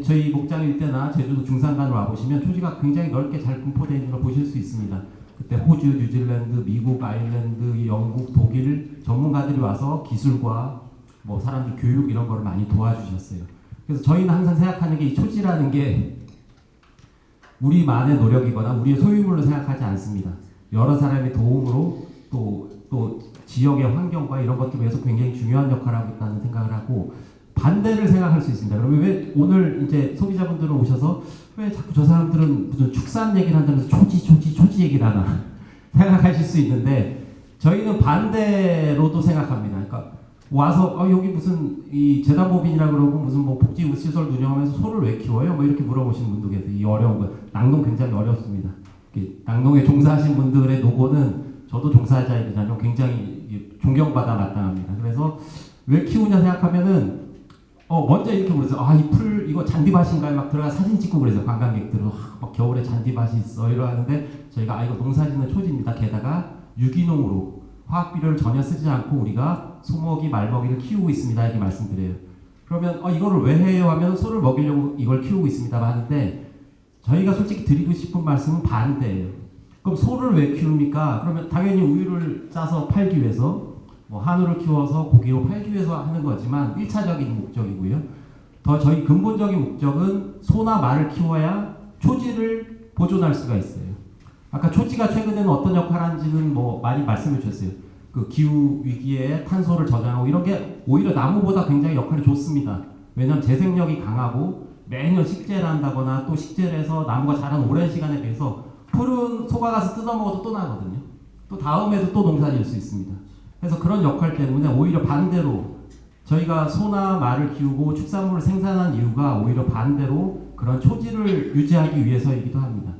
저희 목장 일대나 제주도 중산간으로 와보시면 초지가 굉장히 넓게 잘 분포되어 있는 걸 보실 수 있습니다. 그때 호주, 뉴질랜드, 미국, 아일랜드, 영국, 독일 전문가들이 와서 기술과 뭐 사람들 교육 이런 거를 많이 도와주셨어요. 그래서 저희는 항상 생각하는 게 이 초지라는 게 우리만의 노력이거나 우리의 소유물로 생각하지 않습니다. 여러 사람의 도움으로 또 지역의 환경과 이런 것들 위해서 굉장히 중요한 역할을 하고 있다는 생각을 하고, 반대를 생각할 수 있습니다. 그러면 왜 오늘 이제 소비자분들은 오셔서 왜 자꾸 저 사람들은 무슨 축산 얘기를 한다면서 초지 얘기를 하나 생각하실 수 있는데, 저희는 반대로도 생각합니다. 그러니까 와서 여기 무슨 이 재단법인이라 그러고 무슨 뭐 복지시설 운영하면서 소를 왜 키워요? 뭐 이렇게 물어보시는 분도 계세요. 이 어려운 거. 낙농 굉장히 어렵습니다. 낙농에 종사하신 분들의 노고는 저도 종사자이지만 굉장히 존경받아 마땅합니다. 그래서 왜 키우냐 생각하면은 먼저 이렇게 물어서 이 풀 이거 잔디밭인가요? 막 들어가 사진 찍고 그래서 관광객들은 막 겨울에 잔디밭이 있어 이러는데 저희가 이거 농사짓는 초지입니다. 게다가 유기농으로 화학 비료를 전혀 쓰지 않고 우리가 소먹이 말먹이를 키우고 있습니다 이렇게 말씀드려요. 그러면 이거를 왜 해요 하면 소를 먹이려고 이걸 키우고 있습니다 하는데 저희가 솔직히 드리고 싶은 말씀은 반대예요. 그럼 소를 왜 키웁니까? 그러면 당연히 우유를 짜서 팔기 위해서 뭐 한우를 키워서 고기로 팔기 위해서 하는 거지만 1차적인 목적이고요. 더 저희 근본적인 목적은 소나 말을 키워야 초지를 보존할 수가 있어요. 아까 초지가 최근에는 어떤 역할을 하는지는 뭐 많이 말씀해 주셨어요. 그 기후 위기에 탄소를 저장하고 이런 게 오히려 나무보다 굉장히 역할이 좋습니다. 왜냐하면 재생력이 강하고 매년 식재를 한다거나 또 식재를 해서 나무가 자란 오랜 시간에 비해서 풀은 소가 가서 뜯어먹어도 또 나거든요. 또 다음에도 또 농사 지을 수 있습니다. 그래서 그런 역할 때문에 오히려 반대로 저희가 소나 말을 키우고 축산물을 생산한 이유가 오히려 반대로 그런 초지를 유지하기 위해서이기도 합니다.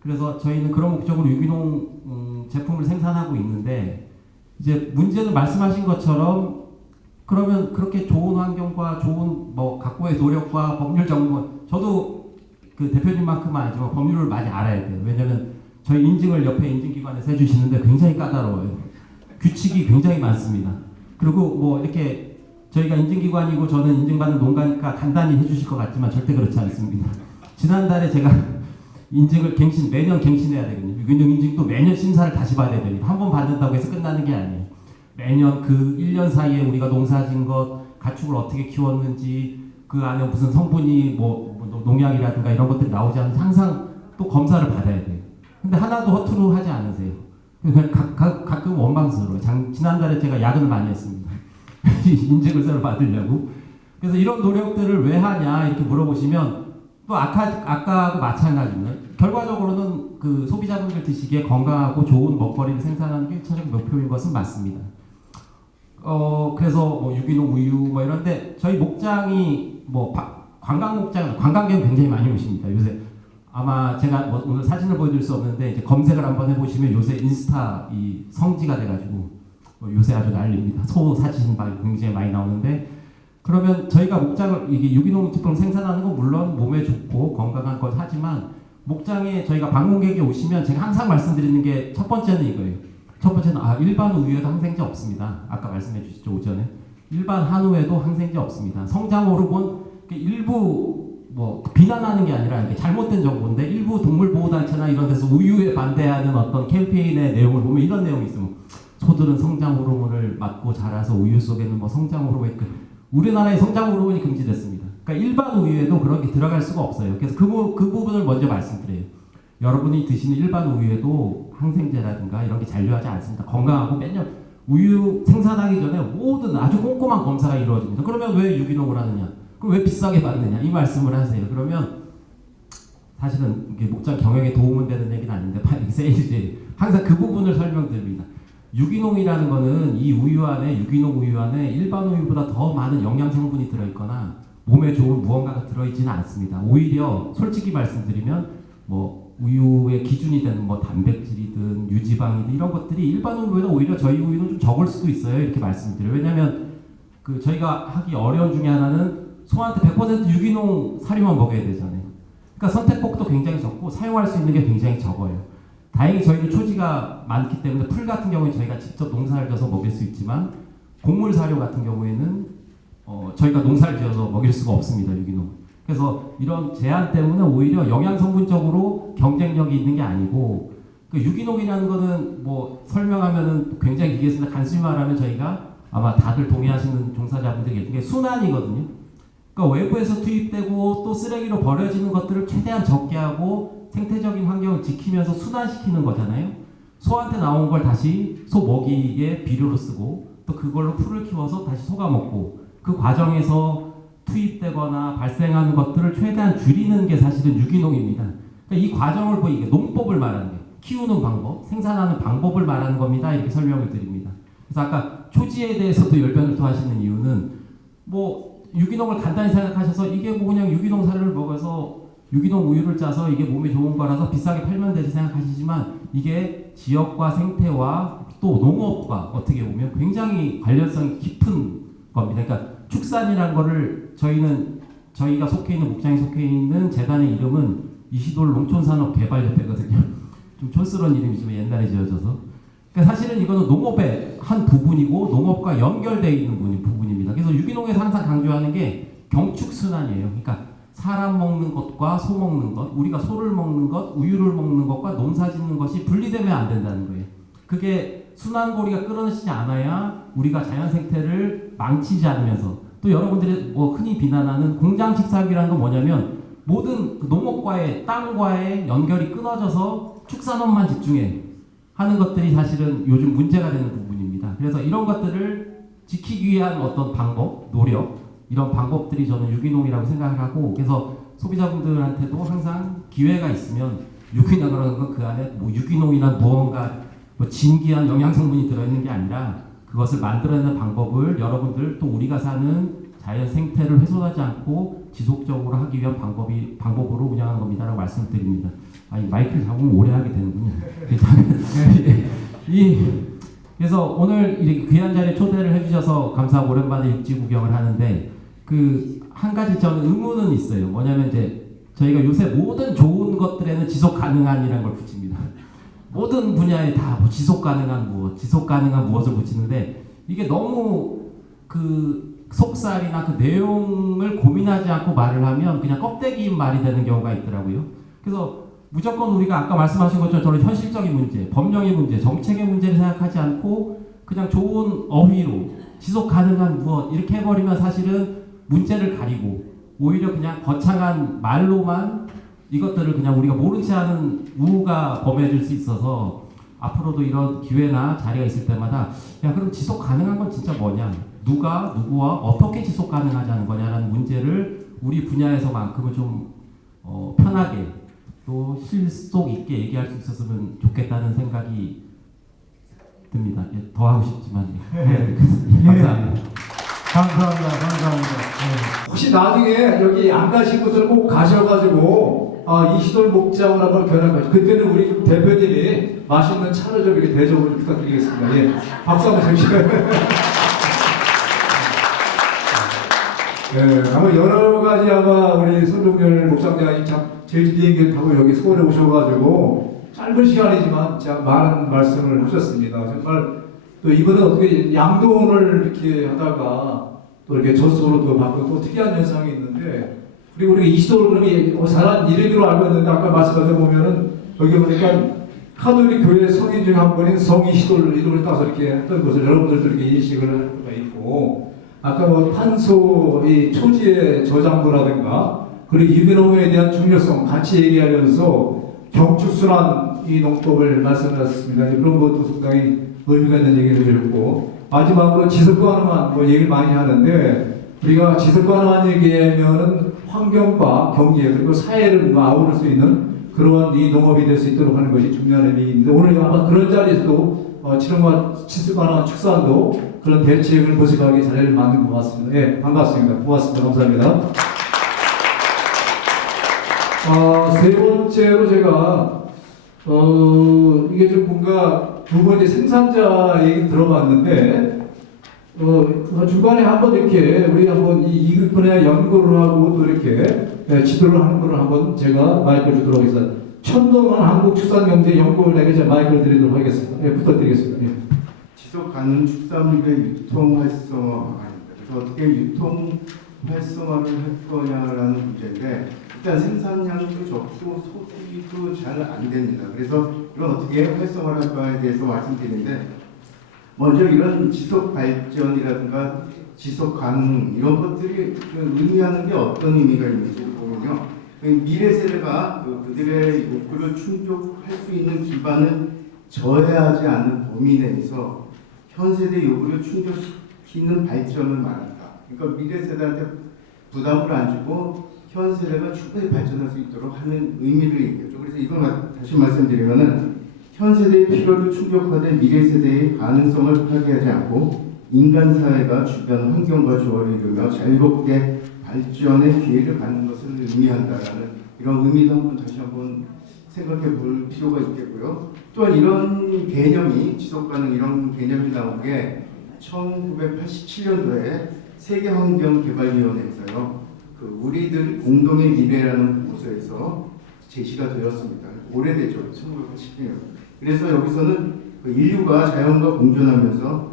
그래서 저희는 그런 목적으로 유기농 제품을 생산하고 있는데 이제 문제는 말씀하신 것처럼 그러면 그렇게 좋은 환경과 좋은 뭐 각고의 노력과 법률 정보 저도 그 대표님만큼은 아니지만 법률을 많이 알아야 돼요. 왜냐하면 저희 인증을 옆에 인증기관에서 해주시는데 굉장히 까다로워요. 규칙이 굉장히 많습니다. 그리고 뭐 이렇게 저희가 인증기관이고 저는 인증받는 농가니까 간단히 해주실 것 같지만 절대 그렇지 않습니다. 지난달에 제가 인증을 매년 갱신해야 되거든요. 유기농 인증도 매년 심사를 다시 받아야 됩니다. 한 번 받는다고 해서 끝나는 게 아니에요. 매년 그 1년 사이에 우리가 농사진 것, 가축을 어떻게 키웠는지, 그 안에 무슨 성분이 뭐 농약이라든가 이런 것들이 나오지 않는지 항상 또 검사를 받아야 돼요. 근데 하나도 허투루 하지 않으세요. 그냥 가끔 원망스러워요. 지난달에 제가 야근을 많이 했습니다. 인증을 새로 받으려고. 그래서 이런 노력들을 왜 하냐 이렇게 물어보시면 또 아까하고 마찬가지입니다. 결과적으로는 그 소비자분들 드시기에 건강하고 좋은 먹거리를 생산하는 게 1차적 목표인 것은 맞습니다. 그래서 뭐 유기농 우유 뭐 이런데 저희 목장이 뭐 관광객 굉장히 많이 오십니다. 요새 아마 제가 뭐 오늘 사진을 보여드릴 수 없는데 이제 검색을 한번 해보시면 요새 인스타 이 성지가 돼가지고 요새 아주 난립니다. 소 사진 굉장히 많이 나오는데 그러면 저희가 목장을 이게 유기농 제품 생산하는 건 물론 몸에 좋고 건강한 것 하지만 목장에 저희가 방문객이 오시면 제가 항상 말씀드리는 게 첫 번째는 이거예요. 첫 번째는 일반 우유에도 항생제 없습니다. 아까 말씀해 주셨죠 오전에. 일반 한우에도 항생제 없습니다. 성장 호르몬 일부 뭐 비난하는 게 아니라 이게 잘못된 정보인데 일부 동물보호단체나 이런 데서 우유에 반대하는 어떤 캠페인의 내용을 보면 이런 내용이 있어요. 소들은 성장 호르몬을 맞고 자라서 우유 속에는 뭐 성장 호르몬이 우리나라의 성장 호르몬이 금지됐습니다. 그러니까 일반 우유에도 그런 게 들어갈 수가 없어요. 그래서 그 부분을 먼저 말씀드려요. 여러분이 드시는 일반 우유에도 항생제라든가 이런 게 잔류하지 않습니다. 건강하고 매년 우유 생산하기 전에 모든 아주 꼼꼼한 검사가 이루어집니다. 그러면 왜 유기농을 하느냐? 그럼 왜 비싸게 받느냐? 이 말씀을 하세요. 그러면 사실은 이게 목장 경영에 도움은 되는 얘기는 아닌데 세일즈 항상 그 부분을 설명드립니다. 유기농이라는 거는 이 우유 안에 유기농 우유 안에 일반 우유보다 더 많은 영양 성분이 들어있거나 몸에 좋은 무언가가 들어있지는 않습니다. 오히려 솔직히 말씀드리면 뭐 우유의 기준이 되는 뭐 단백질이든 유지방이든 이런 것들이 일반 우유보다 오히려 저희 우유는 좀 적을 수도 있어요. 이렇게 말씀드려요. 왜냐하면 그 저희가 하기 어려운 중에 하나는 소한테 100% 유기농 사료만 먹여야 되잖아요. 그러니까 선택폭도 굉장히 적고 사용할 수 있는 게 굉장히 적어요. 다행히 저희는 초지가 많기 때문에 풀 같은 경우에 저희가 직접 농사를 져서 먹일 수 있지만 곡물 사료 같은 경우에는 저희가 농사를 지어서 먹일 수가 없습니다. 유기농. 그래서 이런 제한 때문에 오히려 영양 성분적으로 경쟁력이 있는 게 아니고 그 유기농이라는 거는 뭐 설명하면은 굉장히 기겠습니다. 간단히 말하면 저희가 아마 다들 동의하시는 종사자분들이 계신 게 순환이거든요. 그러니까 외부에서 투입되고 또 쓰레기로 버려지는 것들을 최대한 적게 하고 생태적인 환경을 지키면서 순환시키는 거잖아요. 소한테 나온 걸 다시 소 먹이에 비료로 쓰고 또 그걸로 풀을 키워서 다시 소가 먹고 그 과정에서 투입되거나 발생하는 것들을 최대한 줄이는 게 사실은 유기농입니다. 그러니까 이 과정을 보이게 농법을 말하는 거예요. 키우는 방법, 생산하는 방법을 말하는 겁니다. 이렇게 설명을 드립니다. 그래서 아까 초지에 대해서도 열변을 토하시는 이유는 뭐 유기농을 간단히 생각하셔서 이게 뭐 그냥 유기농 사료를 먹어서 유기농 우유를 짜서 이게 몸에 좋은 거라서 비싸게 팔면 되지 생각하시지만 이게 지역과 생태와 또 농업과 어떻게 보면 굉장히 관련성이 깊은 겁니다. 그러니까 축산이라는 거를 저희가 속해 있는 목장에 속해 있는 재단의 이름은 이시돌 농촌산업개발협회거든요. 좀 촌스러운 이름이지만 옛날에 지어져서 그러니까 사실은 이거는 농업의 한 부분이고 농업과 연결되어 있는 부분입니다. 그래서 유기농에서 항상 강조하는 게 경축순환이에요. 그러니까 사람 먹는 것과 소 먹는 것, 우리가 소를 먹는 것, 우유를 먹는 것과 농사 짓는 것이 분리되면 안 된다는 거예요. 그게 순환고리가 끊어지지 않아야 우리가 자연 생태를 망치지 않으면서, 또 여러분들이 뭐 흔히 비난하는 공장식 사육이라는 건 뭐냐면 모든 농업과의 땅과의 연결이 끊어져서 축산업만 집중해 하는 것들이 사실은 요즘 문제가 되는 부분입니다. 그래서 이런 것들을 지키기 위한 어떤 방법, 노력, 이런 방법들이 저는 유기농이라고 생각을 하고, 그래서 소비자분들한테도 항상 기회가 있으면 유기농이라는 건 그 안에 뭐 유기농이나 무언가 뭐 진기한 영양성분이 들어있는 게 아니라 그것을 만들어내는 방법을 여러분들 또 우리가 사는 자연 생태를 훼손하지 않고 지속적으로 하기 위한 방법으로 운영하는 겁니다라고 말씀드립니다. 아니 마이크를 잡으면 오래 하게 되는군요. 그래서 오늘 이렇게 귀한 자리에 초대를 해주셔서 감사하고 오랜만에 육지 구경을 하는데 그 한 가지 저는 의문은 있어요. 뭐냐면 이제 저희가 요새 모든 좋은 것들에는 지속 가능한이라는 걸 붙입니다. 모든 분야에 다 뭐 지속 가능한 무엇, 지속 가능한 무엇을 붙이는데 이게 너무 그 속살이나 그 내용을 고민하지 않고 말을 하면 그냥 껍데기인 말이 되는 경우가 있더라고요. 그래서 무조건 우리가 아까 말씀하신 것처럼 저런 현실적인 문제, 법령의 문제, 정책의 문제를 생각하지 않고 그냥 좋은 어휘로 지속 가능한 무엇 이렇게 해버리면 사실은 문제를 가리고 오히려 그냥 거창한 말로만 이것들을 그냥 우리가 모른 채 하는 우가 범해질 수 있어서 앞으로도 이런 기회나 자리가 있을 때마다 야 그럼 지속 가능한 건 진짜 뭐냐, 누가 누구와 어떻게 지속 가능하자는 거냐라는 문제를 우리 분야에서만큼은 좀 편하게 또 실속 있게 얘기할 수 있었으면 좋겠다는 생각이 듭니다. 예, 더 하고 싶지만 감사합니다. 감사합니다. 혹시 나중에 여기 안 가신 분들 꼭 가셔가지고 이 시돌 목장을 한번 견학하시고 그때는 우리 대표님이 맛있는 차를 좀 이렇게 대접을 부탁드리겠습니다. 예, 박수 한번 주시고요. 네, 아마 여러 가지 아마 우리 손동열 목장장이 참 제주 비행기를 타고 여기 서울에 오셔가지고 짧은 시간이지만 참 많은 말씀을 하셨습니다. 정말 또 이번에 어떻게 양도원을 이렇게 하다가 또 이렇게 저수로 또 받고 또 특이한 현상이 있는데, 그리고 우리가 이시돌 그룹이 사람 이름으로 알고 있는데 아까 말씀하신 보면은 여기 보니까 카톨릭 교회 성인 중에 한 분인 성이시돌 이름을 따서 이렇게 했던 것을 여러분들도 이렇게 인식을 할 수가 있고, 아까 뭐 탄소 이 초지의 저장고라든가 그리고 유기농에 대한 중요성 같이 얘기하면서 경축순환 이 농법을 말씀하셨습니다. 그런 것도 상당히 의미가 있는 얘기를 드렸고, 마지막으로 지속 가능한 뭐 얘기를 많이 하는데 우리가 지속 가능한 얘기하면은 환경과 경제 그리고 사회를 아우를 수 있는 그러한 이 농업이 될 수 있도록 하는 것이 중요한 의미인데, 오늘 아마 그런 자리에서도 지속 가능한 축산도 그런 대책을 모색하기 자리를 만든 것 같습니다. 예, 반갑습니다. 고맙습니다. 감사합니다. 세 번째로 제가 이게 좀 뭔가 두 번째 생산자 얘기 들어봤는데 중간에 한번 이렇게 우리 한번 이 분야 연구를 하고 또 이렇게 지도를 하는 거를 한번 제가 마이크를 주도록 하겠습니다. 천동은 한국축산경제연구원에게 제가 마이크를 드리도록 하겠습니다. 예, 부탁드리겠습니다. 예. 지속 가능 축산물의 유통 활성화입니다. 그래서 어떻게 유통 활성화를 할 거냐라는 문제인데, 일단 생산량도 적고 소비도 잘 안 됩니다. 그래서 이건 어떻게 활성화를 할까에 대해서 말씀드리는데, 먼저 이런 지속 발전이라든가 지속 가능 이런 것들이 의미하는 게 어떤 의미가 있는지 보면요, 미래 세대가 그들의 욕구를 충족할 수 있는 기반을 저해하지 않는 범위 내에서 현 세대 요구를 충족시키는 발전을 말한다. 그러니까 미래 세대한테 부담을 안 주고 현 세대가 충분히 발전할 수 있도록 하는 의미를 얘기하죠. 그래서 이걸 다시 말씀드리면은 현 세대의 필요를 충족하되 미래 세대의 가능성을 파괴하지 않고 인간 사회가 주변 환경과 조화를 이루며 자유롭게 발전의 기회를 갖는 것을 의미한다라는 이런 의미도 다시 한번 생각해 볼 필요가 있겠고요. 또한 이런 개념이 지속가능 이런 개념이 나온 게 1987년도에 세계환경개발위원회에서요. 우리들 공동의 미래라는 보고서에서 제시가 되었습니다. 오래되죠. 1987년. 그래서 여기서는 그 인류가 자연과 공존하면서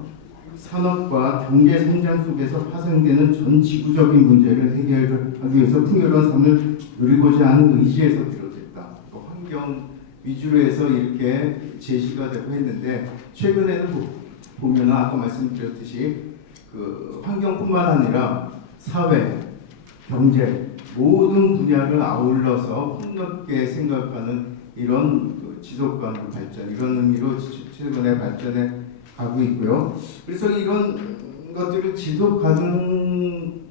산업과 경제 성장 속에서 파생되는 전 지구적인 문제를 해결하기 위해서 풍요로운 삶을 누리고자 하는 의지에서 비롯됐다. 그 환경 위주로 해서 이렇게 제시가 되고 했는데 최근에는 보면 아까 말씀드렸듯이 그 환경뿐만 아니라 사회, 경제 모든 분야를 아울러서 폭넓게 생각하는 이런 그 지속가능 발전 이런 의미로 최근에 발전해 가고 있고요. 그래서 이런 것들을 지속 가능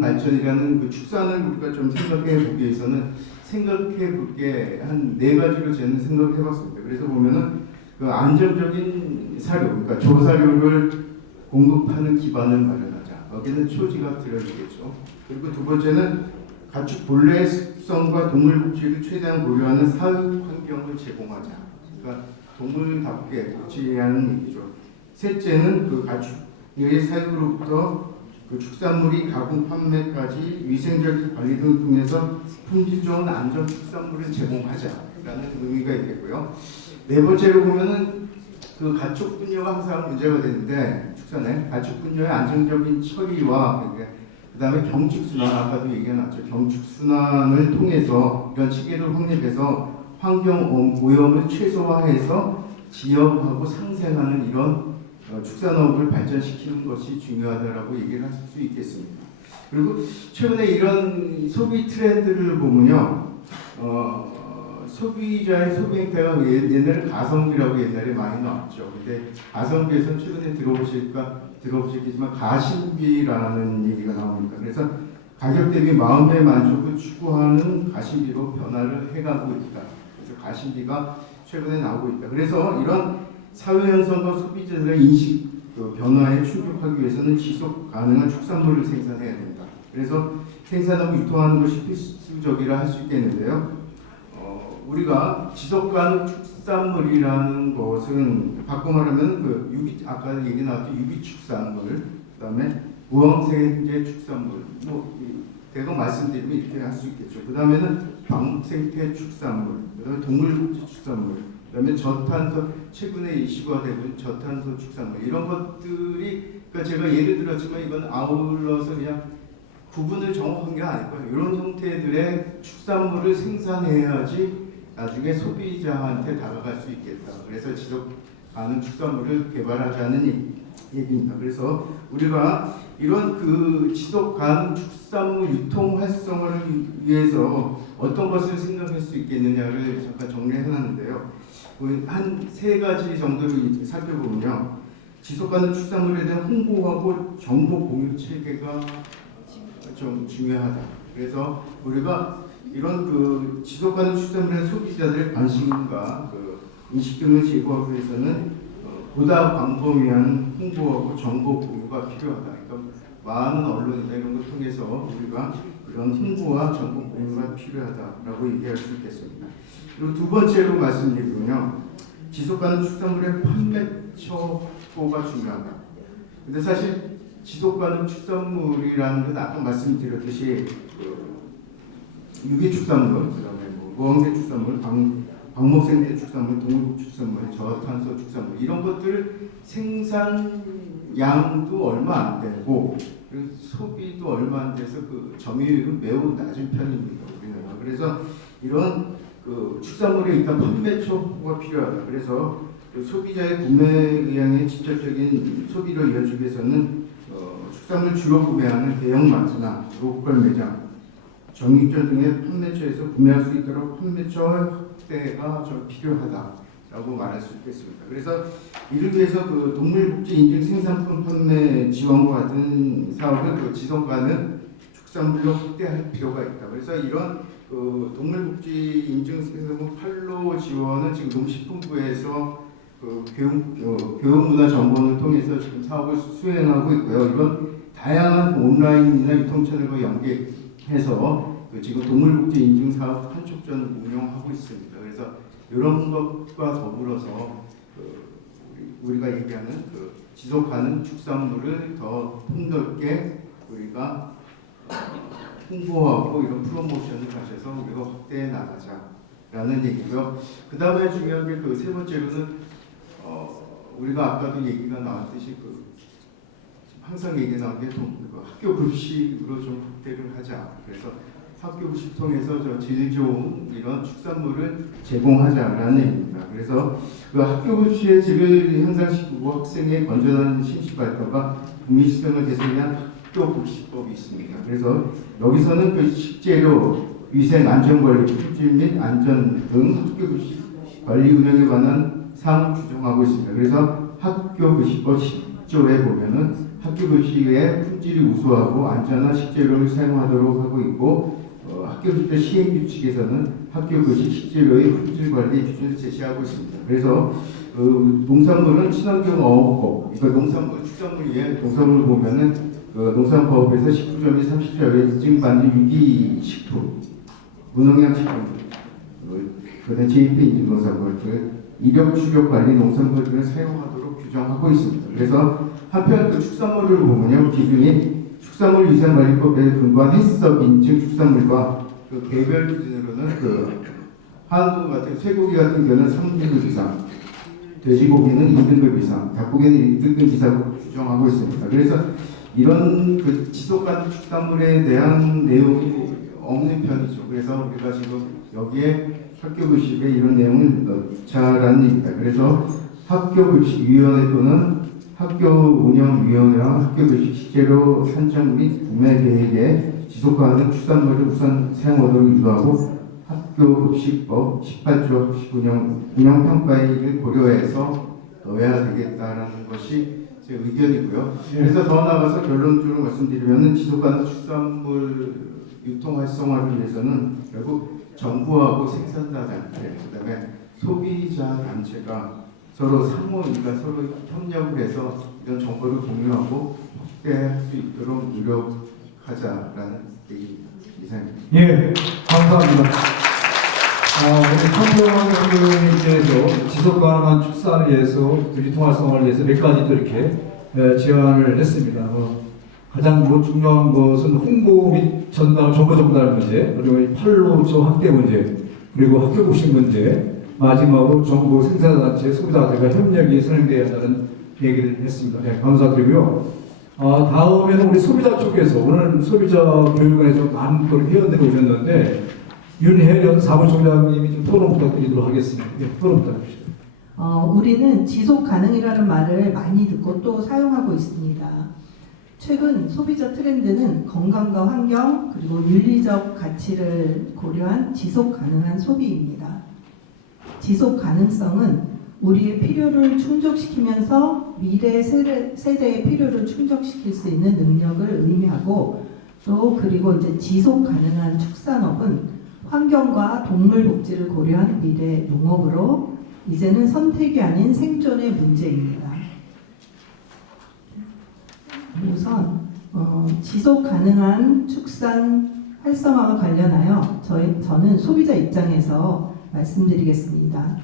발전이라는 그 축산을 우리가 좀 생각해 보기 위해서는 생각해 볼게 한 네 가지로 저는 생각해 봤습니다. 그래서 보면은 그 안정적인 사료, 그러니까 조사료를 공급하는 기반을 마련하자. 여기는 초지가 들어있겠죠. 그리고 두 번째는 가축 본래의 습성과 동물 복지를 최대한 고려하는 사육 환경을 제공하자. 그러니까 동물답게 복지하는 얘기죠. 셋째는 그 가축의 사육으로부터 그 축산물이 가공 판매까지 위생적인 관리 등을 통해서 품질 좋은 안전 축산물을 제공하자라는 의미가 있겠고요. 네 번째로 보면은 그 가축 분뇨가 항상 문제가 되는데 축산에 가축 분뇨의 안정적인 처리와 그다음에 경축순환 아까도 얘기가 나왔죠. 경축순환을 통해서 이런 체계를 확립해서 환경 오염을 최소화해서 지역하고 상생하는 이런 축산업을 발전시키는 것이 중요하다라고 얘기를 할 수 있겠습니다. 그리고 최근에 이런 소비 트렌드를 보면요, 소비자의 소비 행태가 옛날에 가성비라고 옛날에 많이 나왔죠. 근데 가성비에서는 최근에 들어보셨겠지만 가심비라는 얘기가 나옵니다. 그래서 가격 대비 마음의 만족을 추구하는 가심비로 변화를 해가고 있다. 그래서 가심비가 최근에 나오고 있다. 그래서 이런 사회 현상과 소비자들의 인식 변화에 충족하기 위해서는 지속 가능한 축산물을 생산해야 된다. 그래서 생산하고 유통하는 것이 필수적이라 할 수 있겠는데요. 우리가 지속 가능 축산물이라는 것은 바꿔 말하면 그 아까 얘기 나왔던 유기 축산물, 그다음에 무항생제 축산물, 대강 말씀드리면 이렇게 할 수 있겠죠. 그다음에는 방생태 축산물, 그다음에 동물복지 축산물, 그다음에 저탄소 최근에 이슈가 되고 있는 저탄소 축산물 이런 것들이 그러니까 제가 예를 들었지만 이건 아울러서 그냥 구분을 정확한 게 아니고요. 이런 형태들의 축산물을 생산해야지 나중에 소비자한테 다가갈 수 있겠다. 그래서 지속 가능 축산물을 개발하자는 얘기입니다. 그래서 우리가 이런 그 지속 가능 축산물 유통 활성화를 위해서 어떤 것을 생각할 수 있겠느냐를 잠깐 정리해놨는데요. 한 세 가지 정도를 살펴보면요. 지속 가능 축산물에 대한 홍보하고 정보 공유 체계가 좀 중요하다. 그래서 우리가 이런 그 지속 가능 축산물의 소비자들의 관심과 그 인식 등을 제고하기 위해서는 보다 광범위한 홍보하고 정보 공유가 필요하다. 그러니까 많은 언론이나 이런 걸 통해서 우리가 이런 홍보와 정보 공유가 필요하다라고 얘기할 수 있겠습니다. 그리고 두 번째로 말씀드리면요, 지속 가능 축산물의 판매처가 중요하다. 근데 사실 지속 가능 축산물이라는 건 아까 말씀드렸듯이 유기 축산물, 그다음에 무항생 축산물, 방목생태 축산물, 동물 축산물, 저탄소 축산물 이런 것들 생산량도 얼마 안 되고 그리고 소비도 얼마 안 돼서 그 점유율은 매우 낮은 편입니다. 우리나라. 그래서 이런 그 축산물에 일단 판매처가 필요하다. 그래서 그 소비자의 구매 의향의 직접적인 소비로 이어지기 위해서는 축산물 주로 구매하는 대형마트나 로컬 매장, 정육점 등의 판매처에서 구매할 수 있도록 판매처 확대가 좀 필요하다라고 말할 수 있겠습니다. 그래서 이를 위해서 그 동물복지 인증 생산품 판매 지원과 같은 사업을 그 지속가능 축산물로 확대할 필요가 있다. 그래서 이런 그 동물복지 인증 생산품 판로 지원은 지금 농식품부에서 그 교육문화정보원을 통해서 지금 사업을 수행하고 있고요. 이런 다양한 온라인이나 유통 채널과 연계해서 그 지금 동물복지 인증 사업 한촉전 운영하고 있습니다. 그래서 이런 것과 더불어서 우리가 얘기하는 그 지속 가능 축산물을 더 폭넓게 우리가 홍보하고 이런 프로모션을 가셔서 우리가 확대해 나가자라는 라는 얘기고요. 그 다음에 중요한 게 그 세 번째로는 우리가 아까도 얘기가 나왔듯이 항상 얘기 나온 게 학교 급식으로 좀 확대를 하자. 그래서 학교 급식 통해서 질 좋은 이런 축산물을 제공하자라는 얘기입니다. 그래서 그 학교 급식의 질을 향상시키고 학생의 건전한 심시 발달과 국민 시스템을 개선한 학교 급식법이 있습니다. 그래서 여기서는 그 식재료, 위생, 안전관리, 품질 및 안전 등 학교 급식 관리 운영에 관한 사항을 규정하고 있습니다. 그래서 학교 급식법 10조에 보면은 학교 급식의 품질이 우수하고 안전한 식재료를 사용하도록 하고 있고 학교 급식 시행 규칙에서는 학교 급식 식재료의 품질 관리 기준을 제시하고 있습니다. 그래서 농산물은 친환경 어업법, 그러니까 농산물 축산물 위에 농산물 보면은 농산법에서 19조 및 30조에 인증받는 유기식품, 무농약 식품, 그다음 GAP 인증 농산물, 이력 추격 관리 농산물 등을 사용하도록 규정하고 있습니다. 그래서 한편 축산물을 보면요, 기준이 축산물 위생관리법에 근거한 해썹 인증 축산물과 개별 기준으로는 한우 같은 쇠고기 같은 경우는 3등급 이상, 돼지고기는 2등급 이상, 닭고기는 1등급 이상으로 규정하고 있습니다. 그래서 이런 지속 가능 축산물에 대한 내용이 없는 편이죠. 그래서 우리가 지금 여기에 학교 급식에 이런 내용을 넣자라는 얘기입니다. 그래서 학교 급식위원회 또는 학교 운영위원회와 학교 급식 식재료 산정 및 구매 계획에 지속 가능 축산물을 우선 사용하도록 유도하고 학교 급식법 18조 급식 운영 평가를 고려해서 넣어야 되겠다라는 것이 제 의견이고요. 그래서 더 나아가서 결론적으로 말씀드리면 지속 가능 축산물 유통 활성화를 위해서는 결국 정부하고 생산자 단체, 그다음에 소비자 단체가 서로 그러니까 서로 협력을 해서 이런 정보를 공유하고 확대할 수 있도록 노력하자라는 얘기입니다. 이상입니다. 예, 감사합니다. 우리 청평 교육님께서 지속 가능한 축산을 위해서 유통 활성화를 위해서 몇 가지 또 이렇게 제안을 했습니다. 가장 중요한 것은 홍보 및 정보 전달 문제, 그리고 판로조 확대 문제, 그리고 학교 급식 문제, 마지막으로 정부 생산단체, 소비자단체가 협력이 선행되어야 한다는 얘기를 했습니다. 네, 감사드리고요. 다음에는 우리 소비자 쪽에서 오늘 소비자 교육원에서 많은 회원들이 오셨는데 윤혜련 사무총장님이 좀 토론 부탁드리도록 하겠습니다. 네, 토론 부탁드립니다. 우리는 지속 가능이라는 말을 많이 듣고 또 사용하고 있습니다. 최근 소비자 트렌드는 건강과 환경 그리고 윤리적 가치를 고려한 지속 가능한 소비입니다. 지속 가능성은 우리의 필요를 충족시키면서 미래 세대의 필요를 충족시킬 수 있는 능력을 의미하고 또 그리고 이제 지속 가능한 축산업은 환경과 동물 복지를 고려한 미래 농업으로 이제는 선택이 아닌 생존의 문제입니다. 우선 지속 가능한 축산 활성화와 관련하여 저는 소비자 입장에서 말씀드리겠습니다.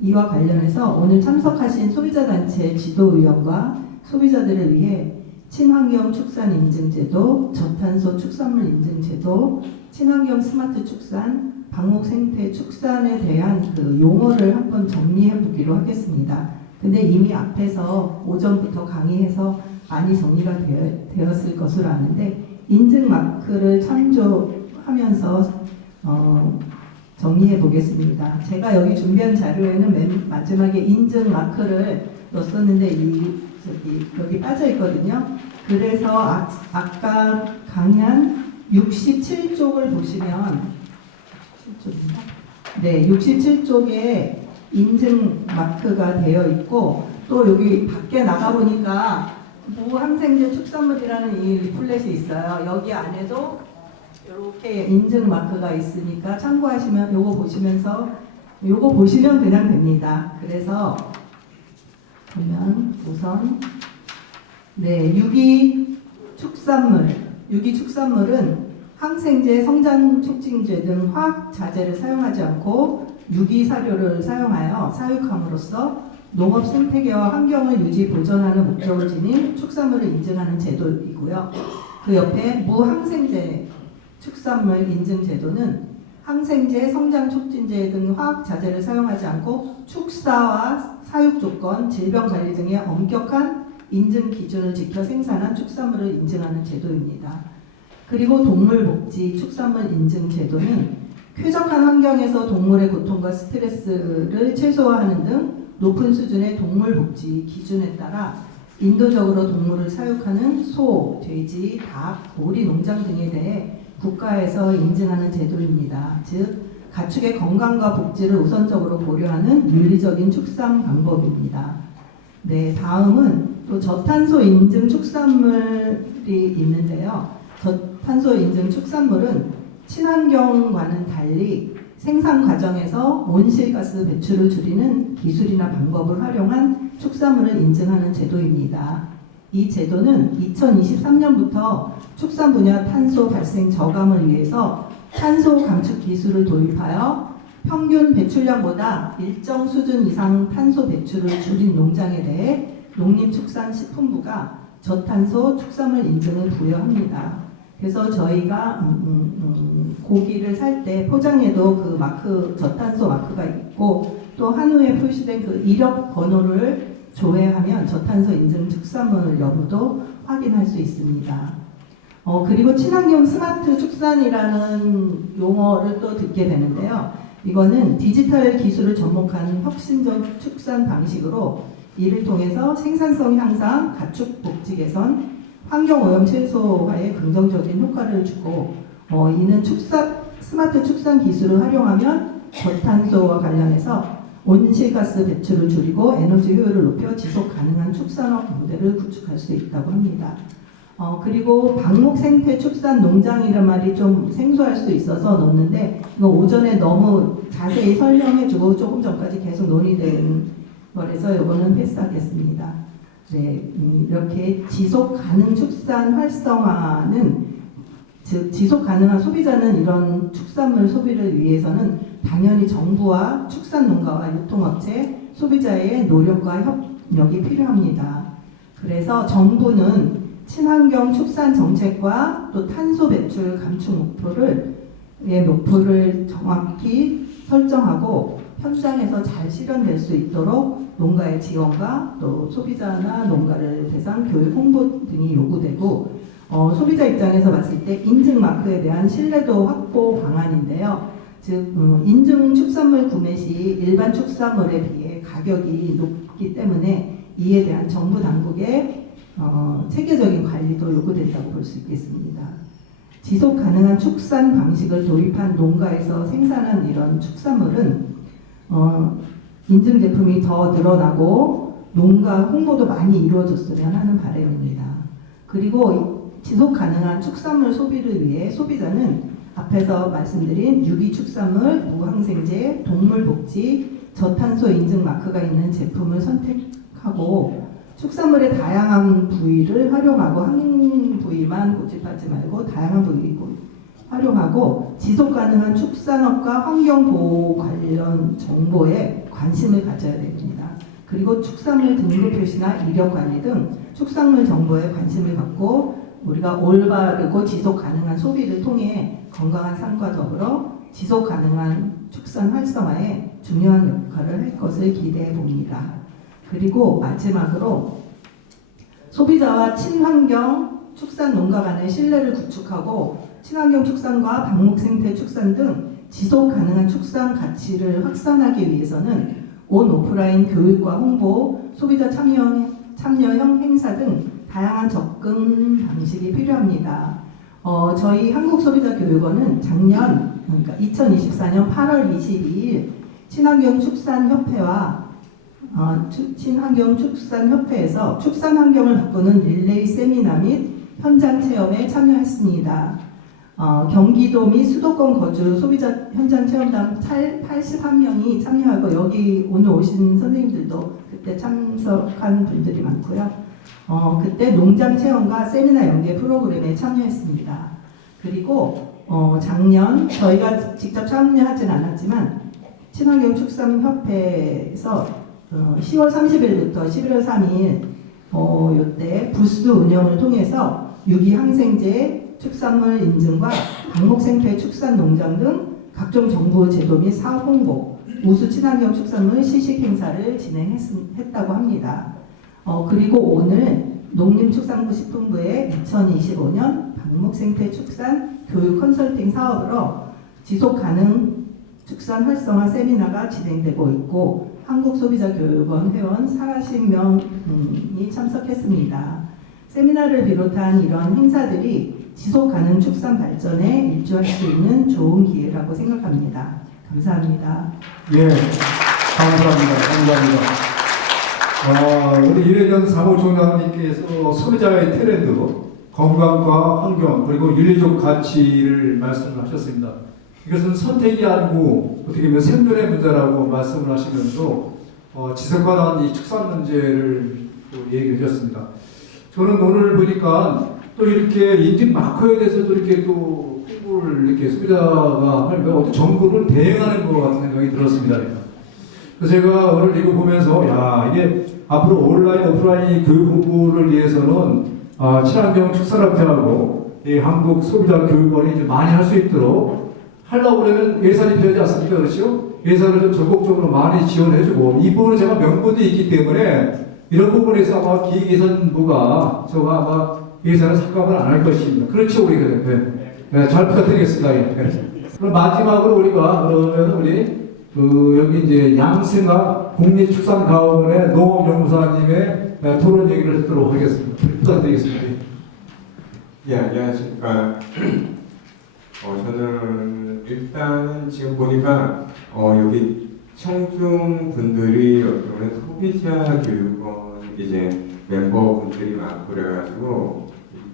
이와 관련해서 오늘 참석하신 소비자단체 지도위원과 소비자들을 위해 친환경 축산 인증제도, 저탄소 축산물 인증제도, 친환경 스마트 축산, 방목 생태 축산에 대한 용어를 한번 정리해 보기로 하겠습니다. 근데 이미 앞에서 오전부터 강의해서 많이 정리가 되었을 것으로 아는데 인증 마크를 참조하면서 정리해 보겠습니다. 제가 여기 준비한 자료에는 맨 마지막에 인증 마크를 넣었었는데 여기 빠져 있거든요. 그래서 아까 강의한 67쪽을 보시면 67쪽인가? 네, 67쪽에 인증 마크가 되어 있고 또 여기 밖에 나가 보니까 무항생제 축산물이라는 이 리플렛이 있어요. 여기 안에도 이렇게 인증 마크가 있으니까 참고하시면 요거 보시면 그냥 됩니다. 그래서 보면 우선 유기 축산물은 항생제, 성장 촉진제 등 화학 자재를 사용하지 않고 유기 사료를 사용하여 사육함으로써 농업 생태계와 환경을 유지 보존하는 목적을 지닌 축산물을 인증하는 제도이고요. 그 옆에 무항생제 축산물 인증 제도는 항생제, 성장 촉진제 등 화학 자재를 사용하지 않고 축사와 사육 조건, 질병 관리 등의 엄격한 인증 기준을 지켜 생산한 축산물을 인증하는 제도입니다. 그리고 동물복지 축산물 인증 제도는 쾌적한 환경에서 동물의 고통과 스트레스를 최소화하는 등 높은 수준의 동물복지 기준에 따라 인도적으로 동물을 사육하는 소, 돼지, 닭, 오리 농장 등에 대해 국가에서 인증하는 제도입니다. 즉, 가축의 건강과 복지를 우선적으로 고려하는 윤리적인 축산 방법입니다. 네, 다음은 또 저탄소 인증 축산물이 있는데요. 저탄소 인증 축산물은 친환경과는 달리 생산 과정에서 온실가스 배출을 줄이는 기술이나 방법을 활용한 축산물을 인증하는 제도입니다. 이 제도는 2023년부터 축산 분야 탄소 발생 저감을 위해서 탄소 감축 기술을 도입하여 평균 배출량보다 일정 수준 이상 탄소 배출을 줄인 농장에 대해 농림축산식품부가 저탄소 축산물 인증을 부여합니다. 그래서 저희가 고기를 살 때 포장에도 그 마크, 저탄소 마크가 있고 또 한우에 표시된 그 이력 번호를 조회하면 저탄소 인증 축산물 여부도 확인할 수 있습니다. 그리고 친환경 스마트 축산이라는 용어를 또 듣게 되는데요. 이거는 디지털 기술을 접목한 혁신적 축산 방식으로 이를 통해서 생산성 향상, 가축 복지 개선, 환경오염 최소화에 긍정적인 효과를 주고 이는 스마트 축산 기술을 활용하면 저탄소와 관련해서 온실가스 배출을 줄이고 에너지 효율을 높여 지속 가능한 축산업 모델을 구축할 수 있다고 합니다. 그리고 방목 생태 축산 농장이란 말이 좀 생소할 수 있어서 넣었는데 이거 오전에 너무 자세히 설명해주고 조금 전까지 계속 논의된 거라서 이거는 패스하겠습니다. 네, 이렇게 지속 가능 축산 활성화는 즉 지속 가능한 소비자는 이런 축산물 소비를 위해서는 당연히 정부와 축산 농가와 유통업체, 소비자의 노력과 협력이 필요합니다. 그래서 정부는 친환경 축산 정책과 또 탄소 배출 감축 목표를 정확히 설정하고 현장에서 잘 실현될 수 있도록 농가의 지원과 또 소비자나 농가를 대상 교육 홍보 등이 요구되고 소비자 입장에서 봤을 때 인증 마크에 대한 신뢰도 확보 방안인데요. 즉 인증 축산물 구매 시 일반 축산물에 비해 가격이 높기 때문에 이에 대한 정부 당국의 체계적인 관리도 요구된다고 볼 수 있겠습니다. 지속 가능한 축산 방식을 도입한 농가에서 생산한 이런 축산물은 인증 제품이 더 늘어나고 농가 홍보도 많이 이루어졌으면 하는 바람입니다. 그리고 지속 가능한 축산물 소비를 위해 소비자는 앞에서 말씀드린 유기축산물, 무항생제, 동물복지, 저탄소 인증 마크가 있는 제품을 선택하고 축산물의 다양한 부위를 활용하고 한 부위만 고집하지 말고 다양한 부위 활용하고 지속 가능한 축산업과 환경보호 관련 정보에 관심을 가져야 됩니다. 그리고 축산물 등급 표시나 이력 관리 등 축산물 정보에 관심을 갖고 우리가 올바르고 지속 가능한 소비를 통해 건강한 삶과 더불어 지속 가능한 축산 활성화에 중요한 역할을 할 것을 기대해 봅니다. 그리고 마지막으로 소비자와 친환경 축산 농가 간의 신뢰를 구축하고 친환경 축산과 방목 생태 축산 등 지속 가능한 축산 가치를 확산하기 위해서는 온 오프라인 교육과 홍보, 소비자 참여형 행사 등 다양한 접근 방식이 필요합니다. 저희 한국소비자교육원은 작년, 그러니까 2024년 8월 22일 친환경 축산협회와 친환경 축산협회에서 축산 환경을 바꾸는 릴레이 세미나 및 현장 체험에 참여했습니다. 경기도 및 수도권 거주 소비자 현장 체험단 81명이 참여하고 여기 오늘 오신 선생님들도 그때 참석한 분들이 많고요. 그때 농장 체험과 세미나 연계 프로그램에 참여했습니다. 그리고 작년 저희가 직접 참여하진 않았지만 친환경 축산협회에서 10월 30일부터 11월 3일 요때 부스 운영을 통해서 유기항생제 축산물 인증과 방목생태 축산 농장 등 각종 정보 제도 및 사업 홍보, 우수 친환경 축산물 시식 행사를 진행했다고 합니다. 그리고 오늘 농림축산부식품부의 2025년 방목생태 축산 교육 컨설팅 사업으로 지속가능 축산 활성화 세미나가 진행되고 있고 한국소비자교육원 회원 40명이 참석했습니다. 세미나를 비롯한 이러한 행사들이 지속가능 축산 발전에 일조할 수 있는 좋은 기회라고 생각합니다. 감사합니다. 예, 감사합니다. 우리 이래전 사무총장님께서 소비자의 트렌드, 건강과 환경 그리고 윤리적 가치를 말씀하셨습니다. 이것은 선택이 아니고 어떻게 보면 생존의 문제라고 말씀을 하시면서 지속가능한 이 축산 문제를 또 얘기해 주셨습니다. 저는 오늘 보니까 또 이렇게 인증 마커에 대해서도 이렇게 또 홍보를 이렇게 소비자가 하니까 어떤 정부를 대행하는 것 같은 생각이 들었습니다. 그래서 제가 오늘 이거 보면서 야 이게 앞으로 온라인 오프라인 교육 홍보를 위해서는 친환경 축산업체하고 이 한국 소비자 교육원이 좀 많이 할 수 있도록 하려고 그러면 예산이 필요하지 않습니까? 그렇죠? 예산을 좀 전국적으로 많이 지원해주고 이 부분은 제가 명분도 있기 때문에 이런 부분에서 아마 기획예산부가 저가 아마 예산을 삭감을 안 할 것입니다. 그렇죠, 우리가. 네, 잘 부탁드리겠습니다. 예. 그럼 마지막으로 우리가 그러면 우리 여기 이제 양승아 국립축산가원의 농업연구사님의 토론 얘기를 듣도록 하겠습니다. 부탁드리겠습니다. 예, 안녕하십니까. 저는 일단은 지금 보니까 여기 청중분들이 어떤 소비자 교육원 이제 멤버분들이 많고 그래가지고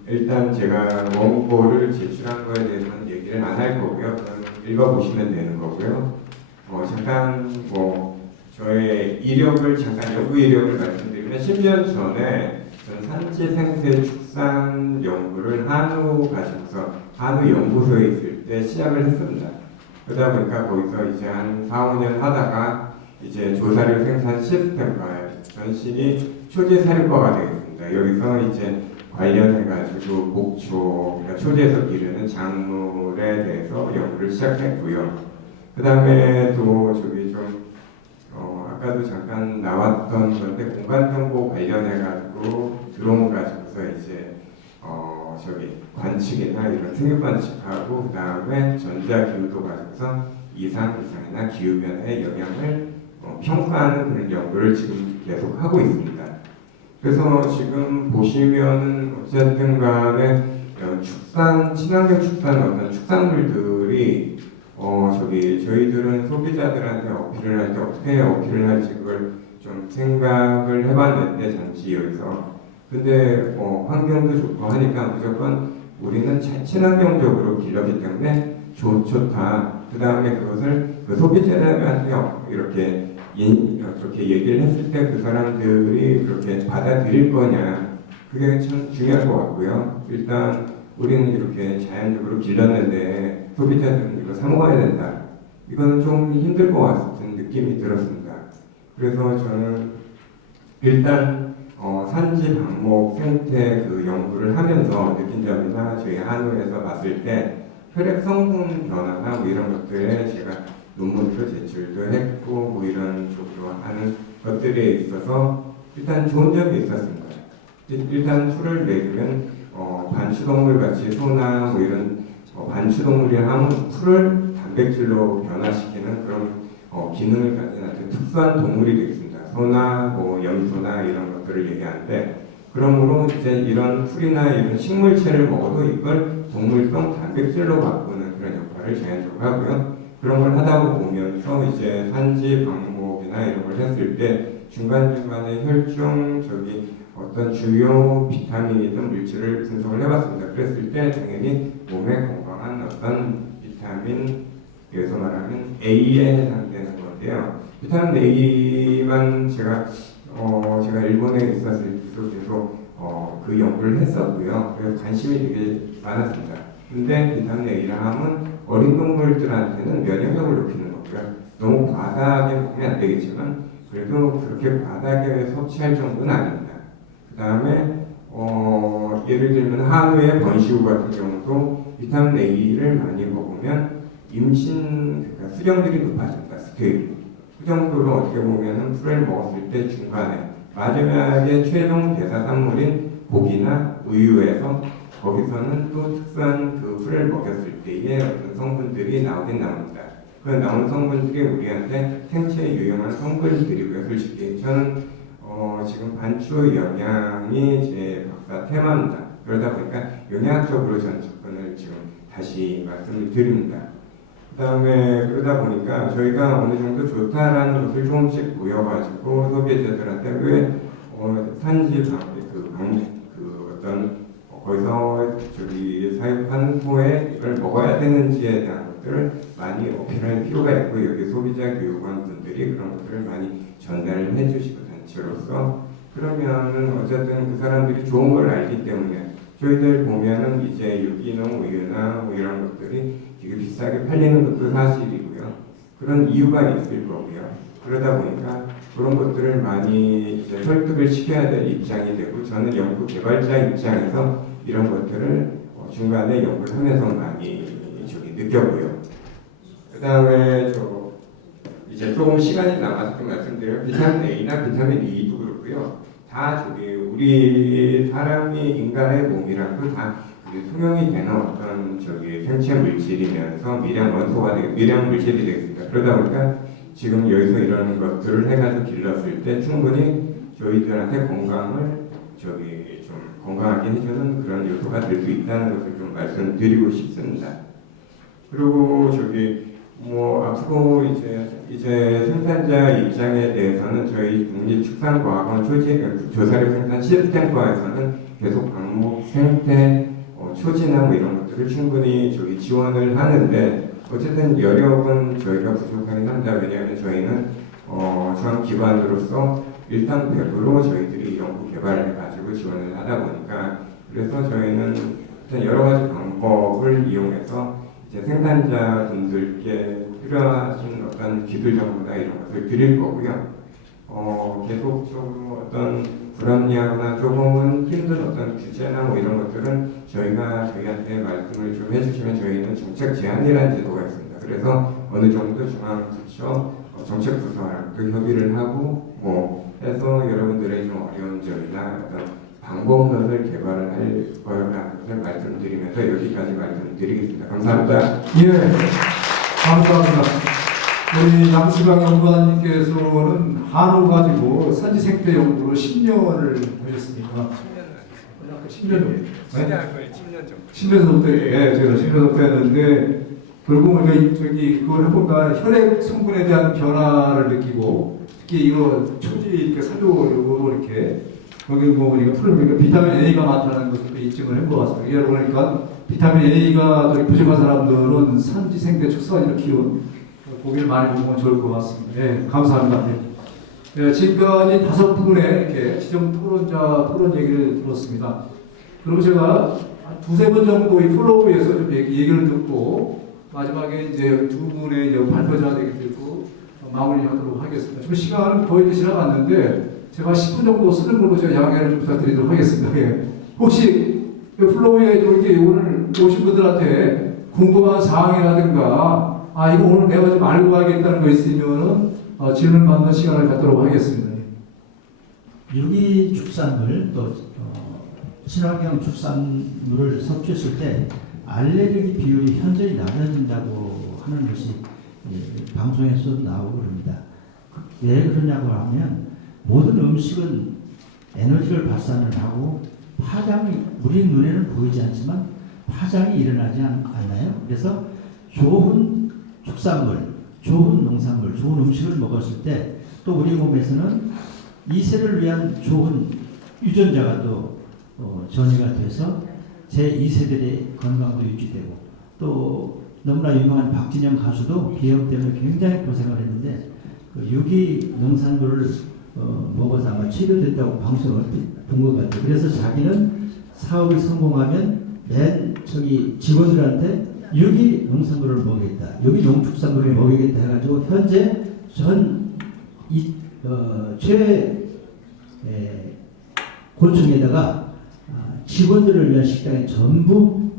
일단 제가 원고를 제출한 거에 대해서는 얘기를 안 할 거고요. 그럼 읽어보시면 되는 거고요. 잠깐 저의 이력을 잠깐 연구 이력을 말씀드리면 10년 전에 저는 산지 생태 축산 연구를 한우 가지고서 한우 연구소에 있을 때 시작을 했습니다. 그러다 보니까 거기서 이제 한 4, 5년 하다가 이제 조사료 생산 시스템과 전신이 초제 사료과가 되겠습니다. 여기서 이제 관련해가지고 목초, 그러니까 초제에서 기르는 작물에 대해서 연구를 시작했고요. 그 다음에 또 저기 좀 아까도 잠깐 나왔던 건데 공간정보 관련해가지고 드론 가지고서 이제 저기 관측이나 이런 생육 관측하고 그 다음에 전자기후도 가지고서 이상이나 기후변화의 영향을 평가하는 그런 연구를 지금 계속 하고 있습니다. 그래서 지금 보시면은 어쨌든 간에 친환경 축산 어떤 축산물들이 저희들은 소비자들한테 어필을 할 때 어떻게 어필을 할지 그걸 좀 생각을 해봤는데 잠시 여기서 근데 환경도 좋고 하니까 무조건 우리는 친환경적으로 길렀기 때문에 좋다. 그 다음에 그것을 그 소비자들한테 이렇게 얘기를 했을 때 그 사람들이 그렇게 받아들일 거냐 그게 참 중요할 것 같고요. 일단 우리는 이렇게 자연적으로 길렀는데 소비자들은 이거 사 먹어야 된다. 이거는 좀 힘들 것 같은 느낌이 들었습니다. 그래서 저는 일단 산지 방목 생태 그 연구를 하면서 느낀 점이나 저희 한우에서 봤을 때 혈액 성분 변화나 뭐 이런 것들에 제가 논문도 제출도 했고 뭐 이런 쪽으로 하는 것들에 있어서 일단 좋은 점이 있었습니다. 일단 풀을 먹이면 반추동물 같이 소나 뭐 이런 반추동물이 하면 풀을 단백질로 변화시키는 그런 기능을 가진 아주 특수한 동물이 되겠습니다. 소나 뭐 염소나 이런 것들을 얘기하는데 그러므로 이제 이런 풀이나 이런 식물체를 먹어도 이걸 동물성 단백질로 바꾸는 그런 역할을 자연적으로 하고요. 그런 걸 하다 보면서 이제 산지 방목이나 이런 걸 했을 때 중간중간에 혈중 어떤 주요 비타민이든 물질을 분석을 해봤습니다. 그랬을 때 당연히 몸에 건강한 어떤 비타민, 여기서 말하면 A에 해당되는 건데요. 비타민 A만 제가 일본에 있었을 때도 계속 그 연구를 했었고요. 그래서 관심이 되게 많았습니다. 근데 비타민 A라 하면 어린 동물들한테는 면역력을 높이는 거고요. 너무 과다하게 먹으면 안 되겠지만 그래도 그렇게 과다하게 섭취할 정도는 아닙니다. 그 다음에 예를 들면 한우의 번시우 같은 경우도 비타민 A를 많이 먹으면 임신 그러니까 수령들이 높아집니다. 스케일. 그 정도로 어떻게 보면은 풀을 먹었을 때 중간에 마지막에 최종 대사산물인 고기나 우유에서 거기서는 또 특수한 그 풀을 먹였을 때의 어떤 성분들이 나오긴 나옵니다. 그 나온 성분들이 우리한테 생체에 유용한 성분들이고요. 솔직히 저는 지금 반추 영양이 제 박사 테마입니다. 그러다 보니까 영양학적으로 저는 접근을 지금 다시 말씀을 드립니다. 그다음에 그러다 보니까 저희가 어느 정도 좋다라는 것을 조금씩 보여가지고 소비자들한테 왜 산지 그 어떤 거기서 저기 사육한 후에 이걸 먹어야 되는지에 대한 것들을 많이 어필할 필요가 있고 여기 소비자 교육원 분들이 그런 것들을 많이 전달을 해주시고 단체로서 그러면은 어쨌든 그 사람들이 좋은 걸 알기 때문에 저희들 보면은 이제 유기농 우유나 뭐 이런 것들이 되게 비싸게 팔리는 것도 사실이고요. 그런 이유가 있을 거고요. 그러다 보니까 그런 것들을 많이 이제 설득을 시켜야 될 입장이 되고 저는 연구 개발자 입장에서 이런 것들을 중간에 연구를 하면서 많이 저기 느꼈고요. 그 다음에 이제 조금 시간이 남아서 좀 말씀드려요. 비타민 A나 비타민 E도 그렇고요. 다 저기 우리 사람이 인간의 몸이랑도 다 투명이 되는 어떤 저기 생체 물질이면서 미량 물질이 되겠습니다. 그러다 보니까 지금 여기서 이런 것들을 해가지고 길렀을 때 충분히 저희들한테 건강을 저기 좀 건강하게 해주는 그런 요소가 될 수 있다는 것을 좀 말씀드리고 싶습니다. 그리고 저기 뭐 앞으로 이제 생산자 입장에 대해서는 저희 국립축산과학원 조사력 생산 시스템과에서는 계속 방목 생태 초지나 뭐 이런 것들을 충분히 저기 지원을 하는데 어쨌든 여력은 저희가 부족하긴 합니다. 왜냐하면 저희는 중앙기관으로서 일단 100% 저희들이 연구 개발을 가지고 지원을 하다 보니까 그래서 저희는 여러 가지 방법을 이용해서 이제 생산자 분들께 필요하신 어떤 기술 정보나 이런 것을 드릴 거고요. 계속적으로 어떤 불합리하거나 조금은 힘든 어떤 규제나 뭐 이런 것들은 저희한테 말씀을 좀 해주시면 저희는 정책 제안이라는 제도가 있습니다. 그래서 어느 정도 중앙부처 정책부서랑도 협의를 하고 뭐 해서 여러분들의 좀 어려운 점이나 어떤 방법론을 개발을 할 거라는 것을 말씀드리면서 여기까지 말씀드리겠습니다. 감사합니다. 예, 감사합니다. 우리 남수강 연구관님께서는 한우 가지고 산지 생태 연구로 10년을 하셨습니까? 10년 정도. 네? 10년 정도. 예, 제가 10년 정도 했는데 결국 우리가 그걸 해보니까 혈액 성분에 대한 변화를 느끼고 특히 이거 초지 이렇게 사료로 이렇게 여기 뭐 우리가 풀어보니까 비타민 A가 많다는 것도 입증을 한 것 같습니다. 이게 그러니까 비타민 A가 부족한 사람들은 산지 생태 축산지를 키운 고기를 많이 먹으면 좋을 것 같습니다. 예, 감사합니다. 예, 지금까지 5분의 이렇게 지정 토론 얘기를 들었습니다. 그리고 제가 한 2-3번 정도 이 플로우에서 좀 얘기를 듣고 마지막에 이제 2분의 이제 발표자 얘기 듣고 마무리하도록 하겠습니다. 지금 시간은 거의 지나갔는데 제가 10분 정도 쓰는 걸로 제가 양해를 좀 부탁드리도록 하겠습니다. 예. 혹시 플로우에 이렇게 오늘 오신 분들한테 궁금한 사항이라든가 이거 오늘 내가 좀 알고 가야겠다는 거 있으면은 질문 받는 시간을 갖도록 하겠습니다. 유기축산물 또 친환경 축산물을 섭취했을 때 알레르기 비율이 현저히 낮아진다고 하는 것이 방송에서 나오고 그럽니다. 왜 그러냐고 하면 모든 음식은 에너지를 발산을 하고 파장이 우리 눈에는 보이지 않지만 파장이 일어나지 않나요? 그래서 좋은 축산물, 좋은 농산물, 좋은 음식을 먹었을 때 또 우리 몸에서는 이세를 위한 좋은 유전자가 또 전이가 돼서 제2세들의 건강도 유지되고 또 너무나 유명한 박진영 가수도 비염 때문에 굉장히 고생을 했는데 그 유기 농산물을 먹어서 아마 치료됐다고 방송을 본 것 같아요. 그래서 자기는 사업이 성공하면 직원들한테 유기 농산물을 먹이겠다, 유기 농축산물을 먹이겠다 해가지고 현재 고층에다가 직원들을 위한 식당에 전부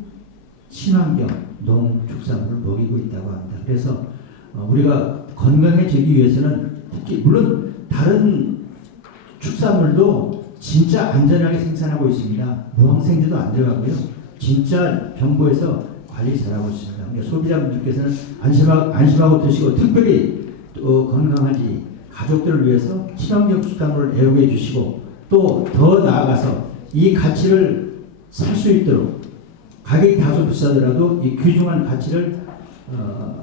친환경 농축산물을 먹이고 있다고 합니다. 그래서 우리가 건강해지기 위해서는 특히 물론 다른 축산물도 진짜 안전하게 생산하고 있습니다. 무항생제도 안 들어가고요. 진짜 정부에서 관리 잘하고 있습니다. 그러니까 소비자분들께서는 안심하고 드시고 특별히 또 건강하지 가족들을 위해서 친환경 축산물을 애용해 주시고 또 더 나아가서 이 가치를 살 수 있도록 가격이 다소 비싸더라도 이 귀중한 가치를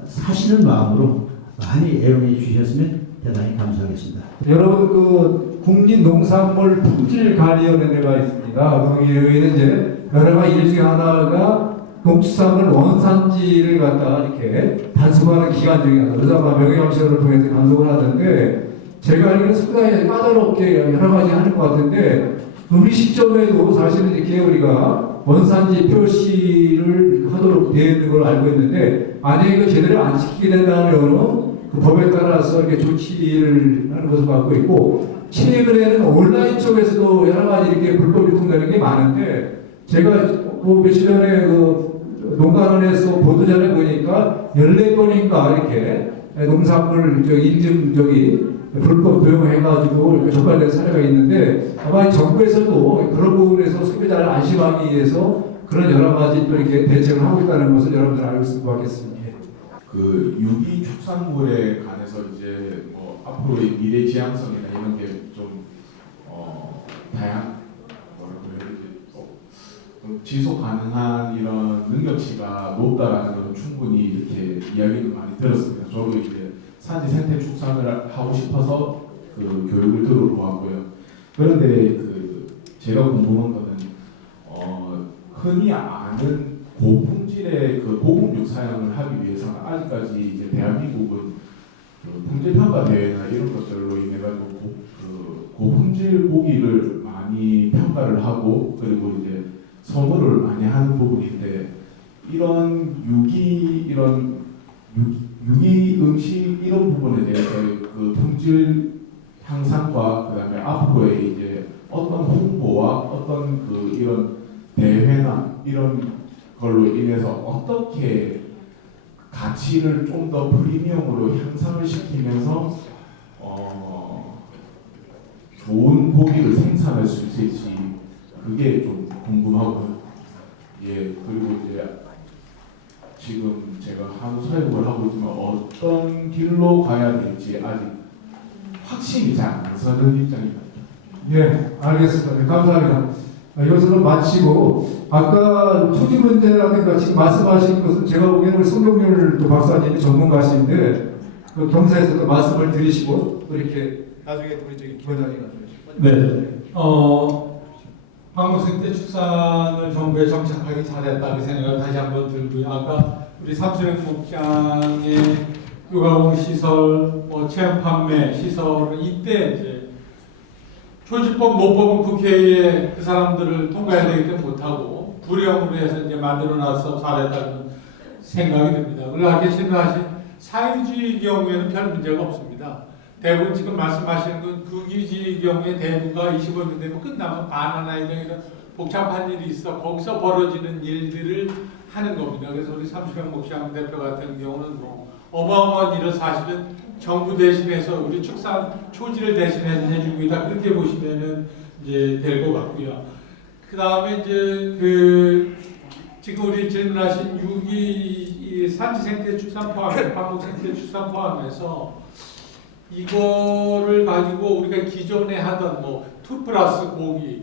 사시는 마음으로 많이 애용해 주셨으면 대단히 감사하겠습니다. 여러분 그 국립농산물 품질관리위원회가 있습니다. 거기에는 이제 여러 가지 일 중에 하나가 농수산물 원산지를 갖다가 이렇게 단속하는 기관 중에 하나. 그래서 아마 명예감시를 통해서 단속을 하는데 제가 알기로는 상당히 까다롭게 여러 가지 하는 것 같은데 음식점에도 사실은 이렇게 우리가 원산지 표시를 하도록 되어 있는 걸 알고 있는데 만약에 이거 제대로 안 지키게 된다면 그 법에 따라서 이렇게 조치를 하는 것을 갖고 있고 최근에는 온라인 쪽에서도 여러 가지 이렇게 불법 유통되는 게 많은데 제가 뭐 며칠 전에 그 농가원에서 보도자료 보니까 14건인가 이렇게 농산물 인증 불법 도용해가지고 이렇게 적발된 사례가 있는데 아마 정부에서도 그런 부분에서 소비자를 안심하기 위해서 그런 여러 가지 또 이렇게 대책을 하고 있다는 것을 여러분들 알고 있을 것 같겠습니다. 그 유기 축산물에 관해서 이제 뭐 앞으로의 미래 지향성이나 이런 게 좀 다양 뭐라고 해야 되지 지속 가능한 이런 능력치가 높다라는 건 충분히 이렇게 이야기를 많이 들었습니다. 저도 이제 산지 생태 축산을 하고 싶어서 그 교육을 들어보았고요. 그런데 그 제가 궁금한 거는 흔히 아는 고품질의 그 고급육 사용을 하기 위해서는 아직까지 이제 대한민국은 그 품질평가 대회나 이런 것들로 인해 가지고 고품질 고기를 많이 평가를 하고 그리고 이제 선호를 많이 하는 부분인데 이런 유기 음식 이런 부분에 대해서 그 품질 향상과 그다음에 앞으로의 이제 어떤 홍보와 어떤 그 이런 대회나 이런 걸로 인해서 어떻게 가치를 좀 더 프리미엄으로 향상을 시키면서 좋은 고기를 생산할 수 있을지 그게 좀 궁금하고요. 예, 그리고 이제 지금 제가 한우 사육을 하고 있지만 어떤 길로 가야 될지 아직 확신이 잘 안 서는 입장입니다. 예, 알겠습니다. 네, 감사합니다. 이것으로 마치고 아까 토지 문제라든가 지금 말씀하신 것은 제가 보기에는 송경률 박사님이 전문가신데 그 경사에서도 말씀을 드리시고 또 이렇게 나중에 우리 저기 기관장님이 네. 방목생태 축산을 정부에 정착하기 잘했다고 생각을 다시 한번 들고요. 아까 우리 삼수령 목장의 육아공 시설, 체험 판매 시설은 이때 이제 표지법 모법은 국회에 그 사람들을 통과해야 되기 때문에 못하고 불용으로 해서 이제 만들어놔서 잘했다는 생각이 듭니다. 그리고 아까 질문하신 사유지의 경우에는 별 문제가 없습니다. 대부분 지금 말씀하시는 건 국유지의 경우에 대부가 25년 되면 끝나면 바나나 이런 복잡한 일이 있어 거기서 벌어지는 일들을 하는 겁니다. 그래서 우리 삼수령 목장 대표 같은 경우는 뭐 어마어마한 일을 사실은 정부 대신해서 우리 축산 초지를 대신해서 해주고 있다 그렇게 보시면은 이제 될 것 같고요. 그 다음에 이제 지금 우리 질문하신 유기 산지 생태 축산 포함, 방목 생태 축산 포함해서 이거를 가지고 우리가 기존에 하던 뭐 2+ 고기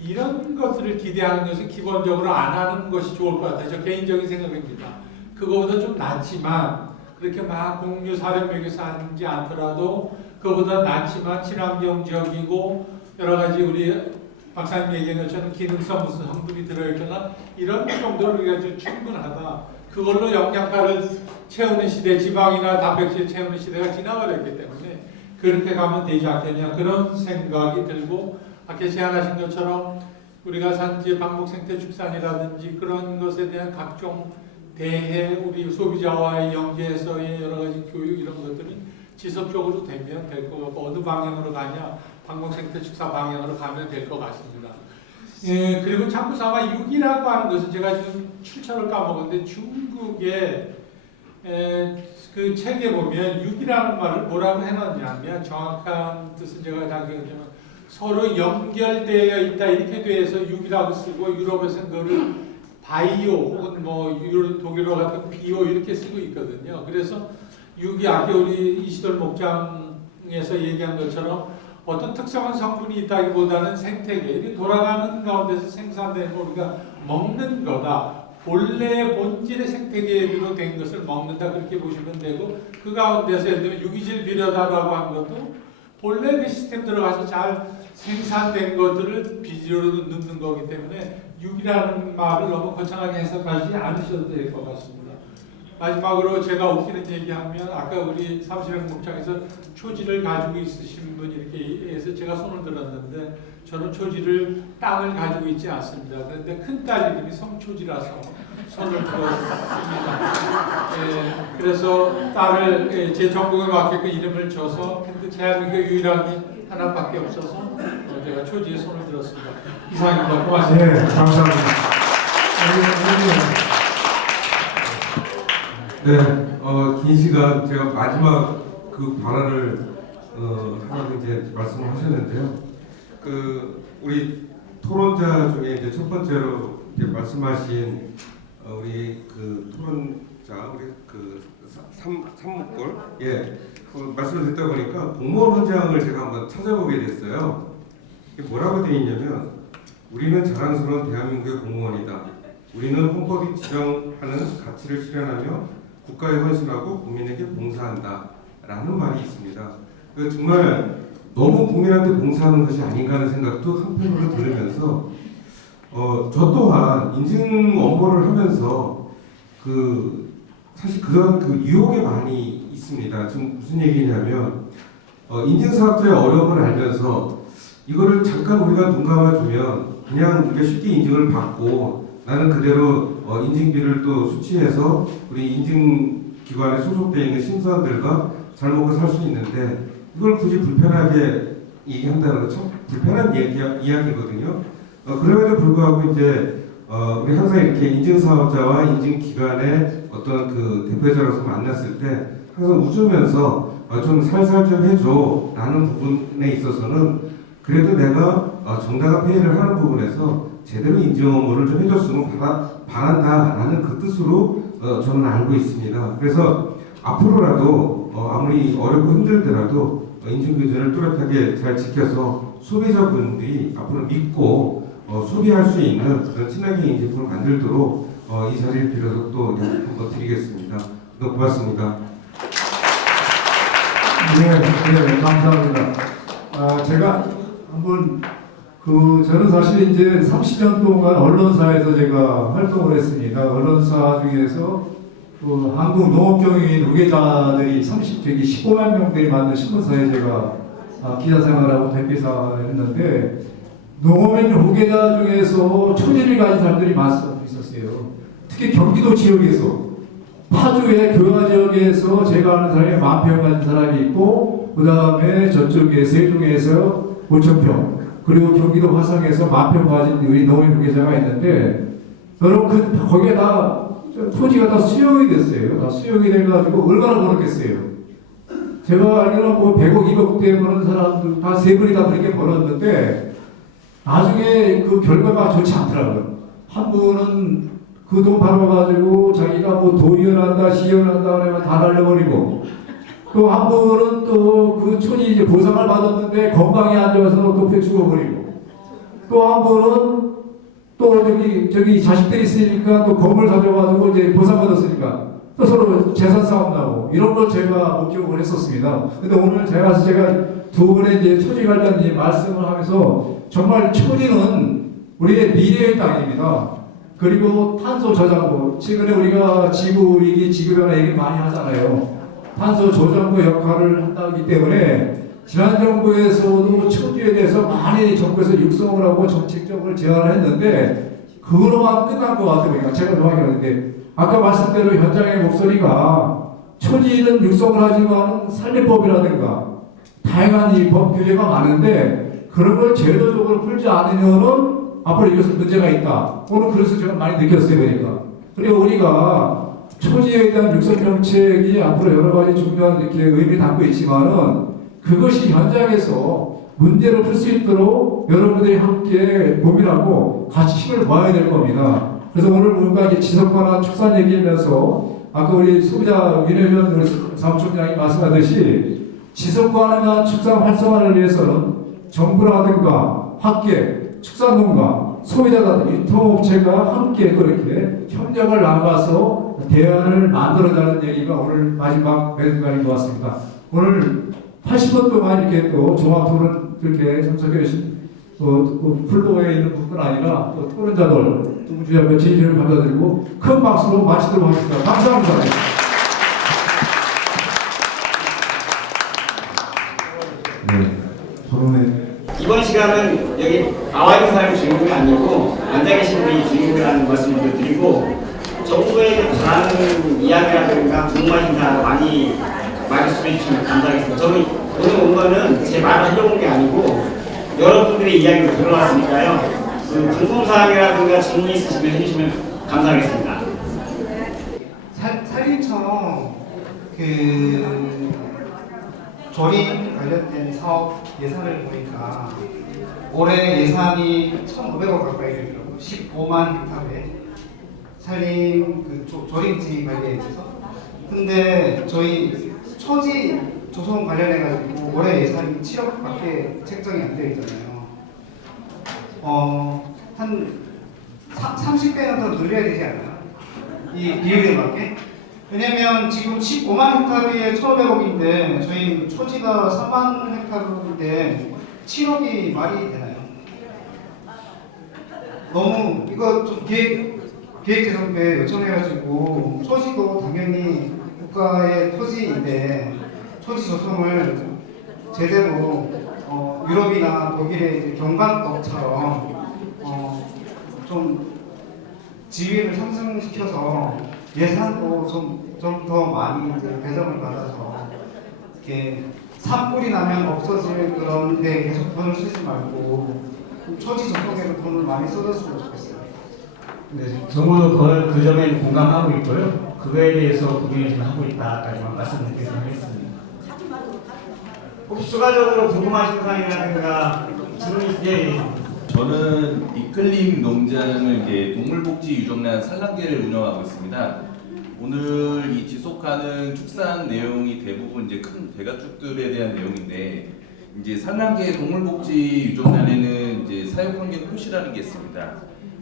이런 것들을 기대하는 것은 기본적으로 안 하는 것이 좋을 것 같아요. 저 개인적인 생각입니다. 그거보다 좀 낫지만 그렇게 막 공유 사료 먹여서 하지 않더라도 그거보다 낫지만 친환경적이고 여러 가지 우리 박사님 얘기한 것처럼 기능성 무슨 성분이 들어있거나 이런 정도로 우리가 좀 충분하다. 그걸로 영양가를 채우는 시대, 지방이나 단백질 채우는 시대가 지나버렸기 때문에 그렇게 가면 되지 않겠냐 그런 생각이 들고 아까 제안하신 것처럼 우리가 산지 방목 생태 축산이라든지 그런 것에 대한 각종 대해 우리 소비자와의 연계에서의 여러 가지 교육 이런 것들이 지속적으로 되면 될 것 같고 어느 방향으로 가냐 방목 생태 축산 방향으로 가면 될 것 같습니다. 그리고 자꾸 삼아 6이라고 하는 것은 제가 지금 출처를 까먹었는데 중국의 그 책에 보면 6이라는 말을 뭐라고 해놨냐면 정확한 뜻은 제가 다 기억하지만 서로 연결되어 있다 이렇게 돼서 6이라고 쓰고 유럽에서는 그거를 바이오 혹은 뭐 독일어 같은 비오 이렇게 쓰고 있거든요. 그래서 6이 아까 우리 이시돌 목장에서 얘기한 것처럼 어떤 특정한 성분이 있다기보다는 생태계, 이렇게 돌아가는 가운데서 생산된 거 우리가 먹는 거다. 본래 본질의 생태계로 된 것을 먹는다 그렇게 보시면 되고 그 가운데서 예를 들면 유기질 비료다라고 하는 것도 본래 그 시스템 들어가서 잘 생산된 것들을 비료로 넣는 거기 때문에 6이라는 말을 너무 거창하게 해석하지 않으셔도 될 것 같습니다. 마지막으로 제가 웃기는 얘기하면 아까 우리 삼시령 목장에서 초지를 가지고 있으신 분이 이렇게 해서 제가 손을 들었는데 저는 초지를 땅을 가지고 있지 않습니다. 그런데 큰딸 이름이 성초지라서 손을 들었습니다. 그래서 딸을 제 전공에 맞게끔 이름을 줘서 근데 대한민국 유일하게 하나밖에 없어서 제가 초지에 손을 들었습니다. 이상입니다. 고맙습니다. 네, 감사합니다. 네, 긴 시간 제가 마지막 그 발언을 하라고 이제 말씀을 하셨는데요. 우리 토론자 중에 이제 첫 번째로 이제 말씀하신 우리 그 토론자 우리 그 삼목골 말씀을 듣다 보니까 공무원 헌장을 제가 한번 찾아보게 됐어요. 이게 뭐라고 되어 있냐면 우리는 자랑스러운 대한민국의 공무원이다. 우리는 헌법이 지정하는 가치를 실현하며 국가에 헌신하고 국민에게 봉사한다 라는 말이 있습니다. 정말 너무 국민한테 봉사하는 것이 아닌가 하는 생각도 한편으로 들으면서 저 또한 인증 업무를 하면서 사실 그런 유혹이 많이 있습니다. 지금 무슨 얘기냐면 인증사업자의 어려움을 알면서 이거를 잠깐 우리가 눈 감아주면 그냥 우리가 쉽게 인증을 받고 나는 그대로 인증비를 또 수취해서 우리 인증기관에 소속되어 있는 심사원들과 잘 먹고 살 수 있는데 이걸 굳이 불편하게 얘기한다는 건 참 불편한 이야기거든요. 그럼에도 불구하고 이제 우리 항상 이렇게 인증사업자와 인증기관의 어떤 그 대표자로서 만났을 때 항상 웃으면서 좀 살살 좀 해줘 라는 부분에 있어서는 그래도 내가 정당한 회의를 하는 부분에서 제대로 인증 업무를 좀 해줬으면 바란다라는 그 뜻으로 저는 알고 있습니다. 그래서 앞으로라도 아무리 어렵고 힘들더라도 인증 기준을 뚜렷하게 잘 지켜서 소비자분들이 앞으로 믿고 소비할 수 있는 그런 친환경 인증품을 만들도록 이 자리를 빌어서 또 한번 드리겠습니다. 너무 고맙습니다. 네, 감사합니다. 제가 한번 저는 사실 이제 30년 동안 언론사에서 제가 활동을 했습니다. 언론사 중에서 한국농업경영인 후계자들이 15만 명들이 만든 신문사에 제가 기자 생활하고 대표이사를 했는데 농업인 후계자 중에서 초지를 가진 사람들이 있었어요. 특히 경기도 지역에서 파주의 교화 지역에서 제가 아는 사람이 10,000평 가진 사람이 있고 그 다음에 저쪽에 세종에서 5,000평 그리고 경기도 화성에서 10,000평 가진 우리 농업인 후계자가 있는데 여러분 거기에 다 토지가 다 수용이 됐어요. 다 수용이 돼가지고 얼마나 벌었겠어요. 제가 알기로는 뭐 100억, 200억 대 버는 사람들 다 세 분이 다 그렇게 벌었는데 나중에 그 결과가 좋지 않더라고요. 한 분은 그 돈 받아가지고 자기가 뭐 도의원한다, 시의원한다 그러면 다 날려버리고 또 한 분은 또 그 촌이 이제 보상을 받았는데 건강이 안 좋아서 또 죽어버리고 또 한 분은 또 저기 자식들이 있으니까 또 건물 가져가지고 이제 보상받았으니까 또 서로 재산 싸움 나고 이런 걸 제가 목격을 했었습니다. 근데 오늘 제가 두 분의 이제 초지 관련 말씀을 하면서 정말 초지는 우리의 미래의 땅입니다. 그리고 탄소 저장고 최근에 우리가 지구 위기, 지구 변화 얘기 많이 하잖아요. 탄소 저장고 역할을 한다기 때문에 지난 정부에서도 초지에 대해서 많이 정부에서 육성을 하고 정책적으로 제안을 했는데 그거로만 끝난 것 같아요. 제가 정확히 하는데 아까 말씀대로 현장의 목소리가 초지는 육성을 하지만 산림법이라든가 다양한 이 법 규제가 많은데 그런 걸 제도적으로 풀지 않으면은 앞으로 이것은 문제가 있다. 오늘 그래서 제가 많이 느꼈어요. 그리고 우리가 초지에 대한 육성 정책이 앞으로 여러 가지 중요한 이렇게 의미를 담고 있지만은 그것이 현장에서 문제를 풀 수 있도록 여러분들이 함께 고민하고 같이 힘을 모아야 될 겁니다. 그래서 오늘 뭔가 이제 지속가능한 축산 얘기하면서 아까 우리 소비자 윤혜연 사무총장이 말씀하듯이 지속가능한 축산 활성화를 위해서는 정부라든가 학계, 축산농가, 소비자 같은 유통업체가 함께 또 이렇게 협력을 나가서 대안을 만들어내는 얘기가 오늘 마지막 매듭간인 것 같습니다. 오늘 80분 동안 이렇게 또 종합토론 이렇게 참석해 주신 플로어에 있는 분뿐 아니라 또 토론자들 동주의학과 진심을 감사드리고 큰 박수로 마치도록 하겠습니다. 감사합니다. 네, 토론회. 이번 시간은 여기 나와 있는 사람이 주인공이 아니고 앉아 계신 분이 주인공이라는 말씀을 드리고 정부에게 바라는 이야기라든가 궁금하신 사항 많이 말씀해 주시면 감사하겠습니다. 저는 오늘 온 거는 제 말을 하려고 온 게 아니고 여러분들의 이야기를 들어왔으니까요. 그 궁금사항이라든가 질문 있으시면 해주시면 감사하겠습니다. 산림청 그 조림 관련된 사업 예산을 보니까 올해 예산이 1,500억 가까이 되더라고요. 15만 헥타르에 산림 그 조림지 관리에 대해서. 근데 저희 초지 조성 관련해 가지고 올해 예산이 7억밖에 책정이 안 되어 있잖아요. 한 30배는 더 늘려야 되지 않나요? 이 비율에 맞게? 왜냐면 지금 15만 헥타르에 1,500억인데 저희 초지가 4만 헥타르인데 7억이 말이 되나요? 너무 이거 좀 기획재정부에 요청해가지고 초지도 당연히 국가의 토지인데 초지 조성을 제대로 유럽이나 독일의 이제 경관법처럼 좀 지위를 상승시켜서 예산도 좀 더 많이 이제 배정을 받아서 이렇게 산불이 나면 없어질 그런 데 계속 돈을 쓰지 말고 초지 조성에도 돈을 많이 쏟았으면 좋겠어요. 네, 정부도 그 점에 공감하고 있고요. 그거에 대해서 고민을 좀 하고 있다까지만 말씀드리도록 하겠습니다. 혹시 추가적으로 궁금하신 사항이라든가 질문 있으세요? 저는 이끌림 농장을 이제 동물복지 유정란 산란계를 운영하고 있습니다. 오늘 이 지속가능 축산 내용이 대부분 이제 큰 대가축들에 대한 내용인데 이제 산란계 동물복지 유정란에는 이제 사육환경 표시라는 게 있습니다.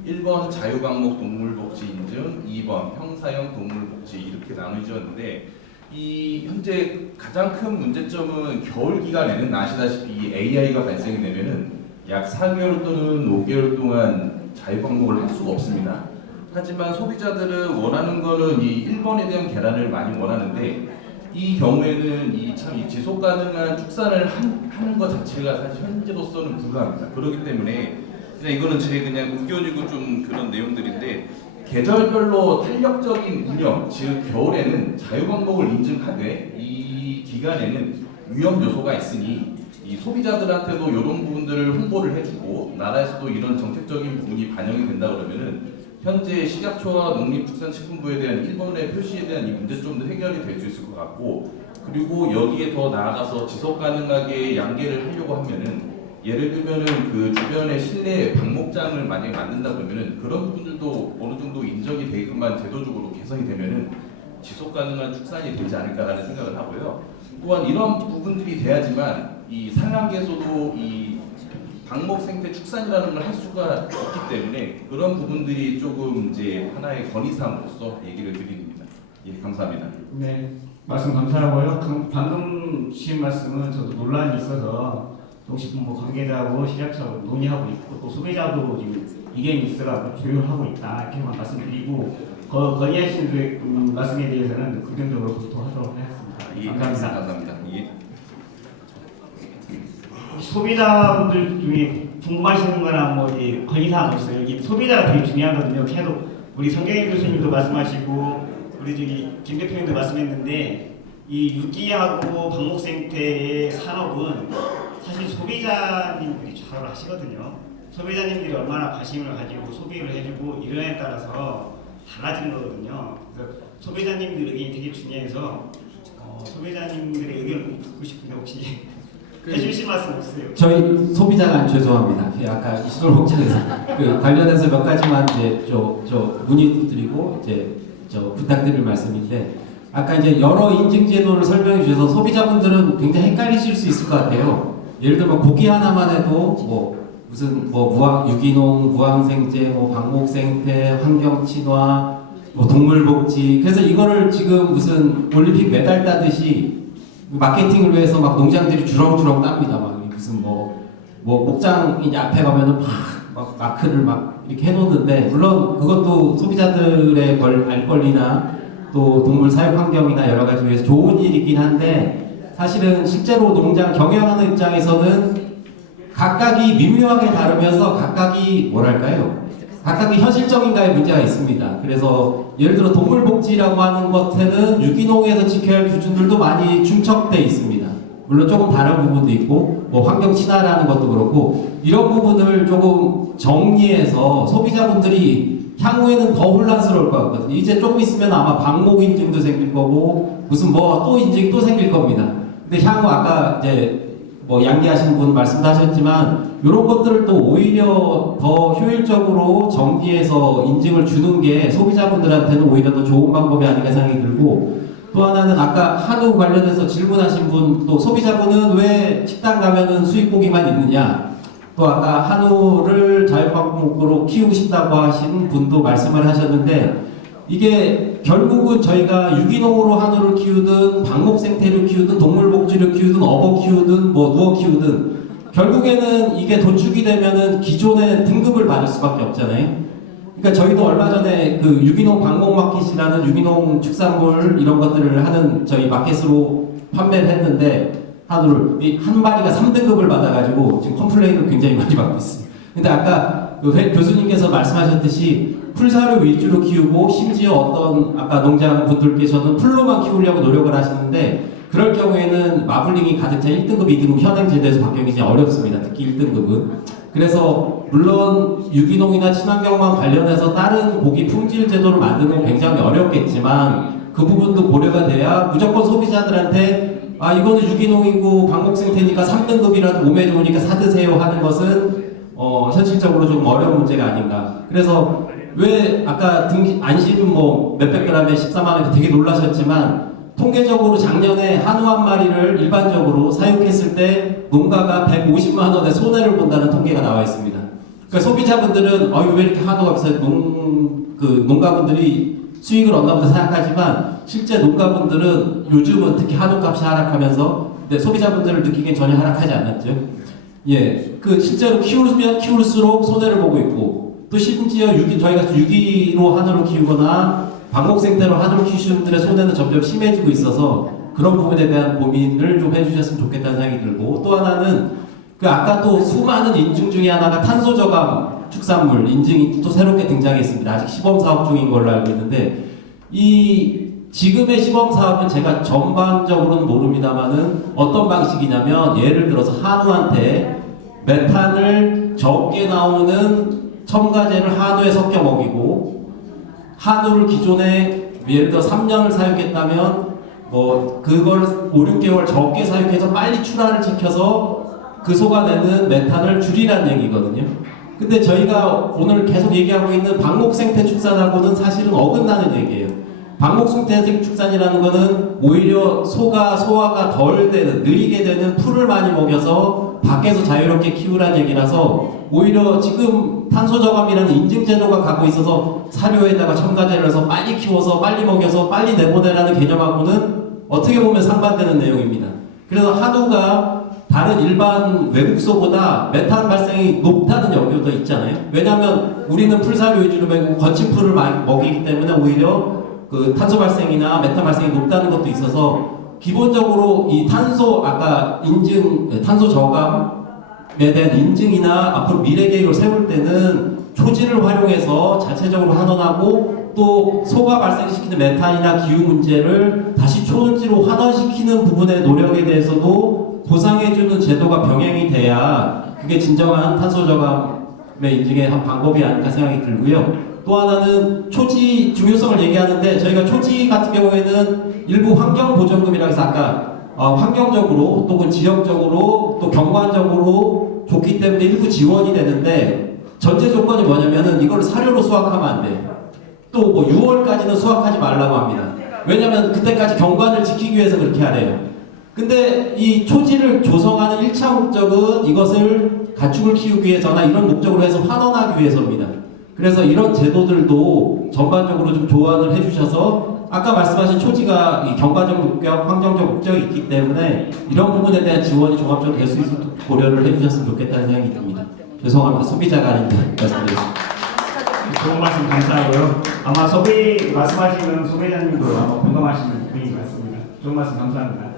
1번 자유방목 동물복지 인증, 2번 평사형 동물복지 이렇게 나눠졌는데 이 현재 가장 큰 문제점은 겨울 기간에는 아시다시피 이 AI가 발생이 되면은 약 4개월 또는 5개월 동안 자유방목을 할 수가 없습니다. 하지만 소비자들은 원하는 거는 이 1번에 대한 계란을 많이 원하는데 이 경우에는 이 지속 가능한 축산을 하는 것 자체가 사실 현재로서는 불가합니다. 그렇기 때문에 그냥 이거는 제 그냥 의견이고 좀 그런 내용들인데 계절별로 탄력적인 운영, 즉 겨울에는 자유방목을 인증하되 이 기간에는 위험 요소가 있으니 이 소비자들한테도 이런 부분들을 홍보를 해주고 나라에서도 이런 정책적인 부분이 반영이 된다 그러면은 현재 식약처와 농림축산식품부에 대한 일본의 표시에 대한 이 문제점도 해결이 될 수 있을 것 같고 그리고 여기에 더 나아가서 지속 가능하게 양계를 하려고 하면은 예를 들면은 그 주변에 실내 방목장을 만약에 만든다 그러면은 그런 부분들도 어느 정도 인정이 되게끔만 제도적으로 개선이 되면은 지속 가능한 축산이 되지 않을까라는 생각을 하고요. 또한 이런 부분들이 돼야지만 이 산란계에서도 이 방목 생태 축산이라는 걸 할 수가 없기 때문에 그런 부분들이 조금 이제 하나의 건의사항으로서 얘기를 드립니다. 예, 감사합니다. 네, 말씀 감사하고요. 방금 주신 말씀은 저도 논란이 있어서 농식품부 관계자하고 식약처 논의하고 있고 또 소비자도 지금 이견이 있어서 조율하고 있다 이렇게만 말씀드리고 건의하신 말씀에 대해서는 긍정적으로 검토하도록 하겠습니다. 예, 감사합니다. 감사합니다. 예. 소비자분들 중에 궁금하시는 거나 뭐 건의사항 없어요. 여기 소비자가 되게 중요하거든요. 계속 우리 성경희 교수님도 말씀하시고 우리 저기 김 대표님도 말씀했는데 이 유기하고 방목생태의 산업은 사실 소비자님들이 좌우를 하시거든요. 소비자님들이 얼마나 관심을 가지고 소비를 해주고 이러냐에 따라서 달라지는 거거든요. 그래서 소비자님들 의견이 되게 중요해서 소비자님들의 의견을 듣고 싶은데 혹시 해주실 말씀 없으세요? 저희 소비자가 죄송합니다. 아까 이수돌 목장에서 관련해서 몇 가지만 이제 저 문의 드리고 이제 부탁드릴 말씀인데, 아까 이제 여러 인증 제도를 설명해 주셔서 소비자분들은 굉장히 헷갈리실 수 있을 것 같아요. 예를 들면 고기 하나만 해도 무슨 유기농, 무항생제, 방목생태, 환경친화, 동물복지. 그래서 이거를 지금 무슨 올림픽 메달 따듯이 마케팅을 위해서 막 농장들이 주렁주렁 땁니다. 막 무슨 목장 이제 앞에 가면은 막 마크를 막 이렇게 해놓는데, 물론 그것도 소비자들의 알 권리나 또 동물 사육 환경이나 여러 가지 위해서 좋은 일이긴 한데, 사실은 실제로 농장 경영하는 입장에서는 각각이 미묘하게 다르면서 각각이 각각이 현실적인가의 문제가 있습니다. 그래서 예를 들어 동물복지라고 하는 것에는 유기농에서 지켜야 할 기준들도 많이 충족돼 있습니다. 물론 조금 다른 부분도 있고 환경 친화라는 것도 그렇고, 이런 부분을 조금 정리해서 소비자분들이 향후에는 더 혼란스러울 것 같거든요. 이제 조금 있으면 아마 방목 인증도 생길 거고 무슨 또 인증이 또 생길 겁니다. 근데 향후 아까 이제 양기하시는 분 말씀도 하셨지만 이런 것들을 또 오히려 더 효율적으로 정리해서 인증을 주는 게 소비자분들한테는 오히려 더 좋은 방법이 아닌가 생각이 들고, 또 하나는 아까 한우 관련해서 질문하신 분, 또 소비자분은 왜 식당 가면은 수입고기만 있느냐, 또 아까 한우를 자연방목으로 키우고 싶다고 하신 분도 말씀을 하셨는데, 이게 결국은 저희가 유기농으로 한우를 키우든 방목생태로 키우든 동물복지로 키우든 어버 키우든 누어 키우든 결국에는 이게 도축이 되면은 기존의 등급을 받을 수밖에 없잖아요. 그러니까 저희도 얼마 전에 유기농 방목마켓이라는 유기농 축산물 이런 것들을 하는 저희 마켓으로 판매를 했는데, 한우를 한 마리가 3등급을 받아가지고 지금 컴플레인을 굉장히 많이 받고 있어요. 근데 아까 교수님께서 말씀하셨듯이 풀사료 위주로 키우고, 심지어 어떤 아까 농장 분들께서는 풀로만 키우려고 노력을 하시는데, 그럴 경우에는 마블링이 가득 찬 1등급, 2등급 현행 제도에서 바뀌기 굉장히 어렵습니다. 특히 1등급은. 그래서 물론 유기농이나 친환경만 관련해서 다른 고기 품질 제도를 만드는 건 굉장히 어렵겠지만, 그 부분도 고려가 돼야 무조건 소비자들한테 이거는 유기농이고 방목생태니까 3등급이라도 몸에 좋으니까 사드세요 하는 것은 현실적으로 좀 어려운 문제가 아닌가. 그래서 왜 아까 안심 몇백 그램에 14만 원 되게 놀라셨지만, 통계적으로 작년에 한우 한 마리를 일반적으로 사육했을 때 농가가 150만 원의 손해를 본다는 통계가 나와 있습니다. 그러니까 소비자분들은 왜 이렇게 한우가 비싸요? 농가분들이 수익을 얻나 보다 생각하지만, 실제 농가분들은 요즘은 특히 한우값이 하락하면서, 근데 소비자분들을 느끼기엔 전혀 하락하지 않았죠. 실제로 키우면 키울수록 손해를 보고 있고, 또 심지어 저희가 유기로 한우를 키우거나 방목생태로 한우를 키우시는 분들의 손해는 점점 심해지고 있어서 그런 부분에 대한 고민을 좀 해주셨으면 좋겠다는 생각이 들고, 또 하나는 아까 또 수많은 인증 중에 하나가 탄소저감 축산물 인증이 또 새롭게 등장했습니다. 아직 시범사업 중인 걸로 알고 있는데, 이 지금의 시범사업은 제가 전반적으로는 모릅니다만은 어떤 방식이냐면, 예를 들어서 한우한테 메탄을 적게 나오는 첨가제를 한우에 섞여 먹이고, 한우를 기존에 예를 들어 3년을 사육했다면 그걸 5, 6개월 적게 사육해서 빨리 출하를 시켜서 그 속아내는 메탄을 줄이라는 얘기거든요. 근데 저희가 오늘 계속 얘기하고 있는 방목생태 축산하고는 사실은 어긋나는 얘기예요. 방목생태 축산이라는 거는 오히려 소화가 덜 되는, 느리게 되는 풀을 많이 먹여서 밖에서 자유롭게 키우라는 얘기라서, 오히려 지금 탄소저감이라는 인증제도가 갖고 있어서 사료에다가 첨가제를 해서 빨리 키워서 빨리 먹여서 빨리 내보내라는 개념하고는 어떻게 보면 상반되는 내용입니다. 그래서 한우가 다른 일반 외국소보다 메탄 발생이 높다는 연구도 있잖아요. 왜냐하면 우리는 풀사료 위주로 먹고 거친 풀을 많이 먹이기 때문에 오히려 탄소 발생이나 메탄 발생이 높다는 것도 있어서, 기본적으로 이 아까 탄소 저감에 대한 인증이나 앞으로 미래 계획을 세울 때는 초지를 활용해서 자체적으로 환원하고, 또 소가 발생시키는 메탄이나 기후 문제를 다시 초지로 환원시키는 부분의 노력에 대해서도 보상해주는 제도가 병행이 돼야 그게 진정한 탄소 저감 인증의 한 방법이 아닐까 생각이 들고요. 또 하나는 초지 중요성을 얘기하는데 저희가 초지 같은 경우에는 일부 환경보전금이라고 해서 아까 환경적으로 또는 지역적으로 또 경관적으로 좋기 때문에 일부 지원이 되는데 전제 조건이 뭐냐면은 이걸 사료로 수확하면 안 돼. 또 뭐 6월까지는 수확하지 말라고 합니다. 왜냐면 그때까지 경관을 지키기 위해서 그렇게 하래요. 근데 이 초지를 조성하는 1차 목적은 이것을 가축을 키우기 위해서나 이런 목적으로 해서 환원하기 위해서입니다. 그래서 이런 제도들도 전반적으로 좀 조언을 해주셔서 아까 말씀하신 초지가 이 경과적 목적, 환경적 목적이 있기 때문에 이런 부분에 대한 지원이 종합적으로 될 수 있도록 고려를 해주셨으면 좋겠다는 생각이 듭니다. 죄송합니다. 소비자가 아닌데 말씀드리겠습니다. 좋은 말씀 감사하고요. 아마 말씀하시는 소비자님도 아마 공감하시는 분인 것 같습니다. 좋은 말씀 감사합니다.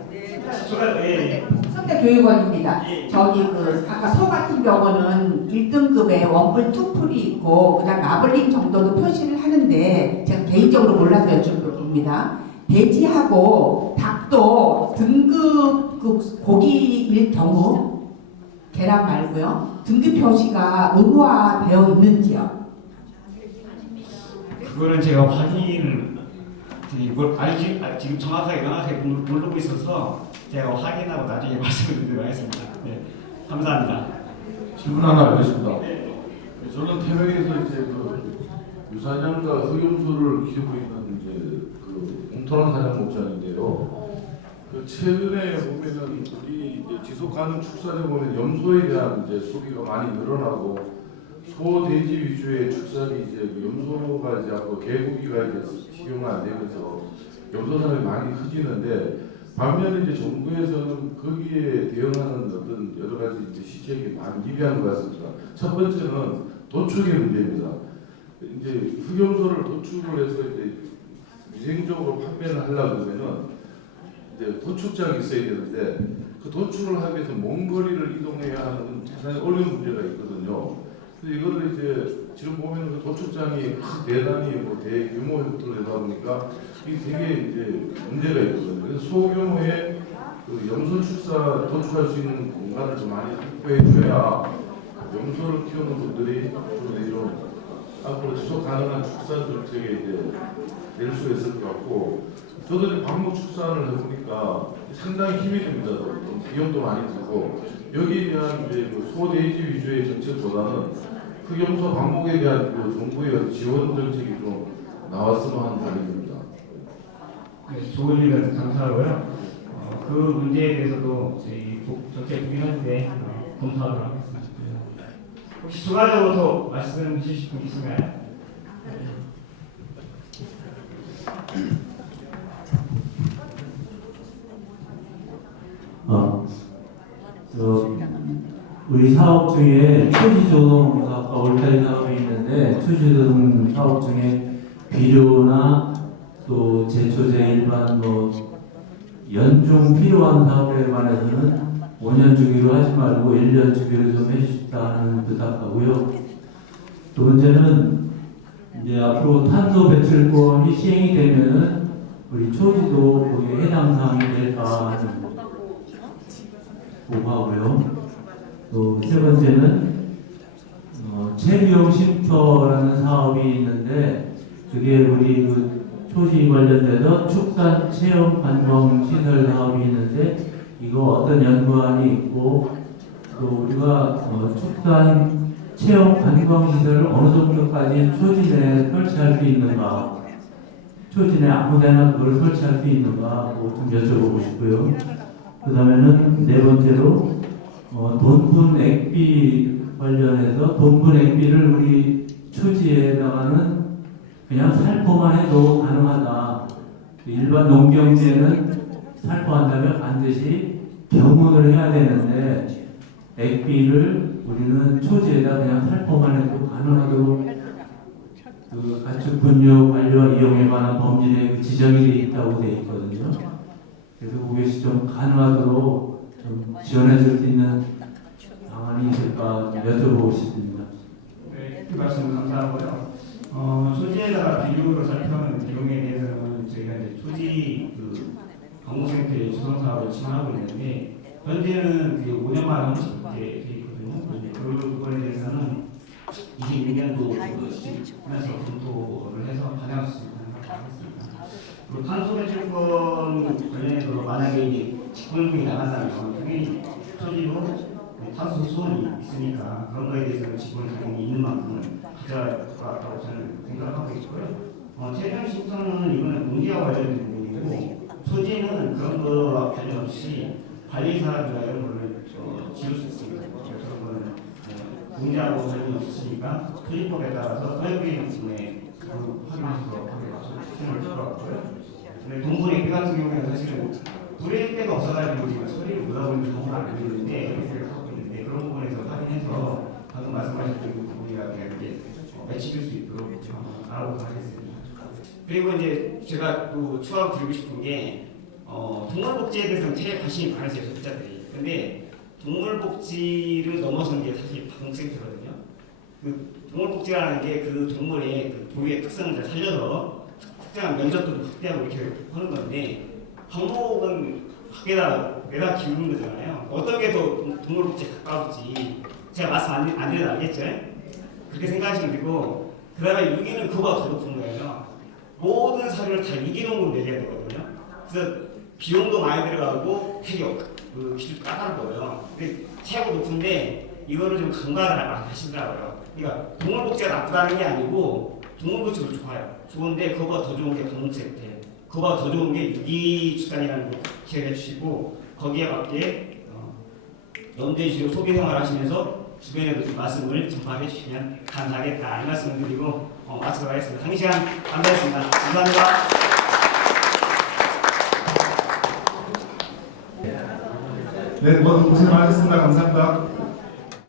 성대교육원입니다. 저기 아까 소 같은 경우는 1등급에 원뿔 투풀이 있고 그다음 마블링 정도도 표시를 하는데 제가 개인적으로 몰라서 여쭤봅니다. 돼지하고 닭도 등급 고기일 경우 계란 말고요. 등급 표시가 의무화되어 있는지요? 그거는 제가 확인을 이걸 지금 정확하게 모르고 있어서 제가 확인하고 나중에 말씀을 드리도록 하겠습니다. 네, 감사합니다. 질문 하나 하겠습니다. 저는 태백에서 이제 유사냥과 흑염소를 키우고 있는 이제 웅토란 사냥 목장인데요. 최근에 보면은 우리 이제 지속 가능 축산에 보면 염소에 대한 이제 소비가 많이 늘어나고 소, 돼지 위주의 축산이 이제 염소가 이제 앞으로 개고기가 이제 식용화 안 되면서 염소 산업이 많이 커지는데 반면에 이제 정부에서는 거기에 대응하는 어떤 여러 가지 이제 시책이 많이 미비한 것 같습니다. 첫 번째는 도축의 문제입니다. 이제 흑염소를 도축을 해서 이제 위생적으로 판매를 하려고 그러면은 이제 도축장이 있어야 되는데 그 도축을 하기 위해서 먼 거리를 이동해야 하는 상당히 어려운 문제가 있거든요. 그래서 이거를 이제 지금 보면 그 도축장이 대단히 대규모로 되다 보니까 이게 되게 이제 문제가 있거든요. 그래서 소규모의 염소 출사 도축할 수 있는 공간을 좀 많이 확보해 줘야 염소를 키우는 분들이 좀 앞으로 지속 가능한 축산 정책에 이제 낼 수 있을 것 같고, 저도 이제 방목 축산을 해보니까 상당히 힘이 듭니다. 비용도 많이 들고 여기에 대한 이제 소 돼지 위주의 정책보다는 흑염소 방목에 대한 정부의 지원 정책이 좀 나왔으면 하는 바람입니다. 네, 좋은 의견 감사하고요. 그 문제에 대해서도 저희 정책 부위원회 검토하도록 하겠습니다. 혹시 추가적으로 더 말씀 주실 분 있으신가요? 우리 사업 중에 초지조성 사업과 울타리 사업이 있는데 초지조성 사업 중에 비료나 또 제초제 일반 연중 필요한 사업에 관해서는 5년 주기로 하지 말고 1년 주기로 좀 해주십사는 부탁하고요. 두 번째는 이제 앞으로 탄소 배출권이 시행이 되면은 우리 초지도 거기에 해당 사항이 될까 하는 보고하고요. 또 세 번째는 체류용 쉼터라는 사업이 있는데 그게 우리 초지 관련돼서 축산 체험 관광 시설 사업이 있는데 이거 어떤 연구안이 있고 또 우리가 축산 체험 관광 시설을 어느 정도까지 초지 내에 설치할 수 있는가, 초지 내 아무데나 그걸 설치할 수 있는가 좀 여쭤보고 싶고요. 그 다음에는 네 번째로 돈분 액비 관련해서 돈분 액비를 우리 초지에다가는 그냥 살포만 해도 가능하다. 일반 농경지에는 살포한다면 반드시 병원을 해야 되는데 액비를 우리는 초지에다 그냥 살포만 해도 가능하도록 가축 분뇨 관리와 이용에 관한 범죄에 지정이 되어 있다고 되어 있거든요. 그래서 그것이 좀 가능하도록 좀 지원해 줄 수 있는 방안이 있을까 여쭤보고 싶습니다. 네, 그 말씀 감사하고요. 초지에다가 비료를 살펴는 비용에 대해서는 저희가 이제 초지 방목센터에 조성 사업을 진행하고 있는데 현재는 5년마다 한 번씩 이렇게 돼 있거든요. 그거에 대해서는 21년도 하면서 검토를 해서 반영할 수 있는 하겠습니다. 그리고 탄소 배출권 관련해서 만약에 이제 직불금이 나간다면 당연히 소지로 탄소 수원이 있으니까 그런 거에 대해서는 직불 당연히 있는 만큼은 가져야 될 것 같다고 저는 생각을 하고 있고요. 최종 신청은 이거는 공기와 관련된 부분이고 소지는 그런 거와 관련 없이 관리사라든가 이런 거를 지을 수 있습니다. 그런 거는 공기하고 관련이 없으니까 소지법에 따라서 소유주의 부분에 확인해서 추천을 들어갔고요. 동분의 비 같은 경우에는 사실은 불일 데가 없어가지고 지금 소리를 못하고 있는 경우가 아니는데 그런 부분에서 확인해서 방금 말씀하셨던 그 부분이라든가 이제 매치될 수 있도록 알아보겠습니다. 그리고 이제 제가 또 추가로 드리고 싶은 게 동물복지에 대해서는 되게 관심이 많으세요, 소비자들이. 근데 동물복지를 넘어선 게 사실 방목센터거든요. 그 동물복지라는 게 그 동물의 그 고유의 특성을 잘 살려서 특정한 면적도 확대하고 이렇게 하는 건데 방목은 매달 기울는 거잖아요. 어떤 게 더 동물복지에 가까울지 제가 말씀 안 드려도 알겠죠? 그렇게 생각하시면 되고 그 다음에 유기는 그거보다 더 높은 거예요. 모든 사료를 다 유기농으로 내려야 되거든요. 그래서 비용도 많이 들어가고 되게 그 기술도 까다로워요. 근데 최고 높은데 이거를 좀 간과를 많이 하시더라고요. 그러니까 동물복지가 나쁘다는 게 아니고 동물복지도 좋아요. 좋은데 그거보다 더 좋은 게 방목센터예요. 그거보다 더 좋은 게 유기축산이라는 거 기억해 주시고 거기에 맞게 염두에 주시고 소비 생활 하시면서 주변에도 좀 말씀을 전파해 주시면 감사하겠다 이 말씀을 드리고 마치도록 하겠습니다. 한 시간 감사했습니다. 감사합니다. 네, 모두 고생 많으셨습니다. 감사합니다.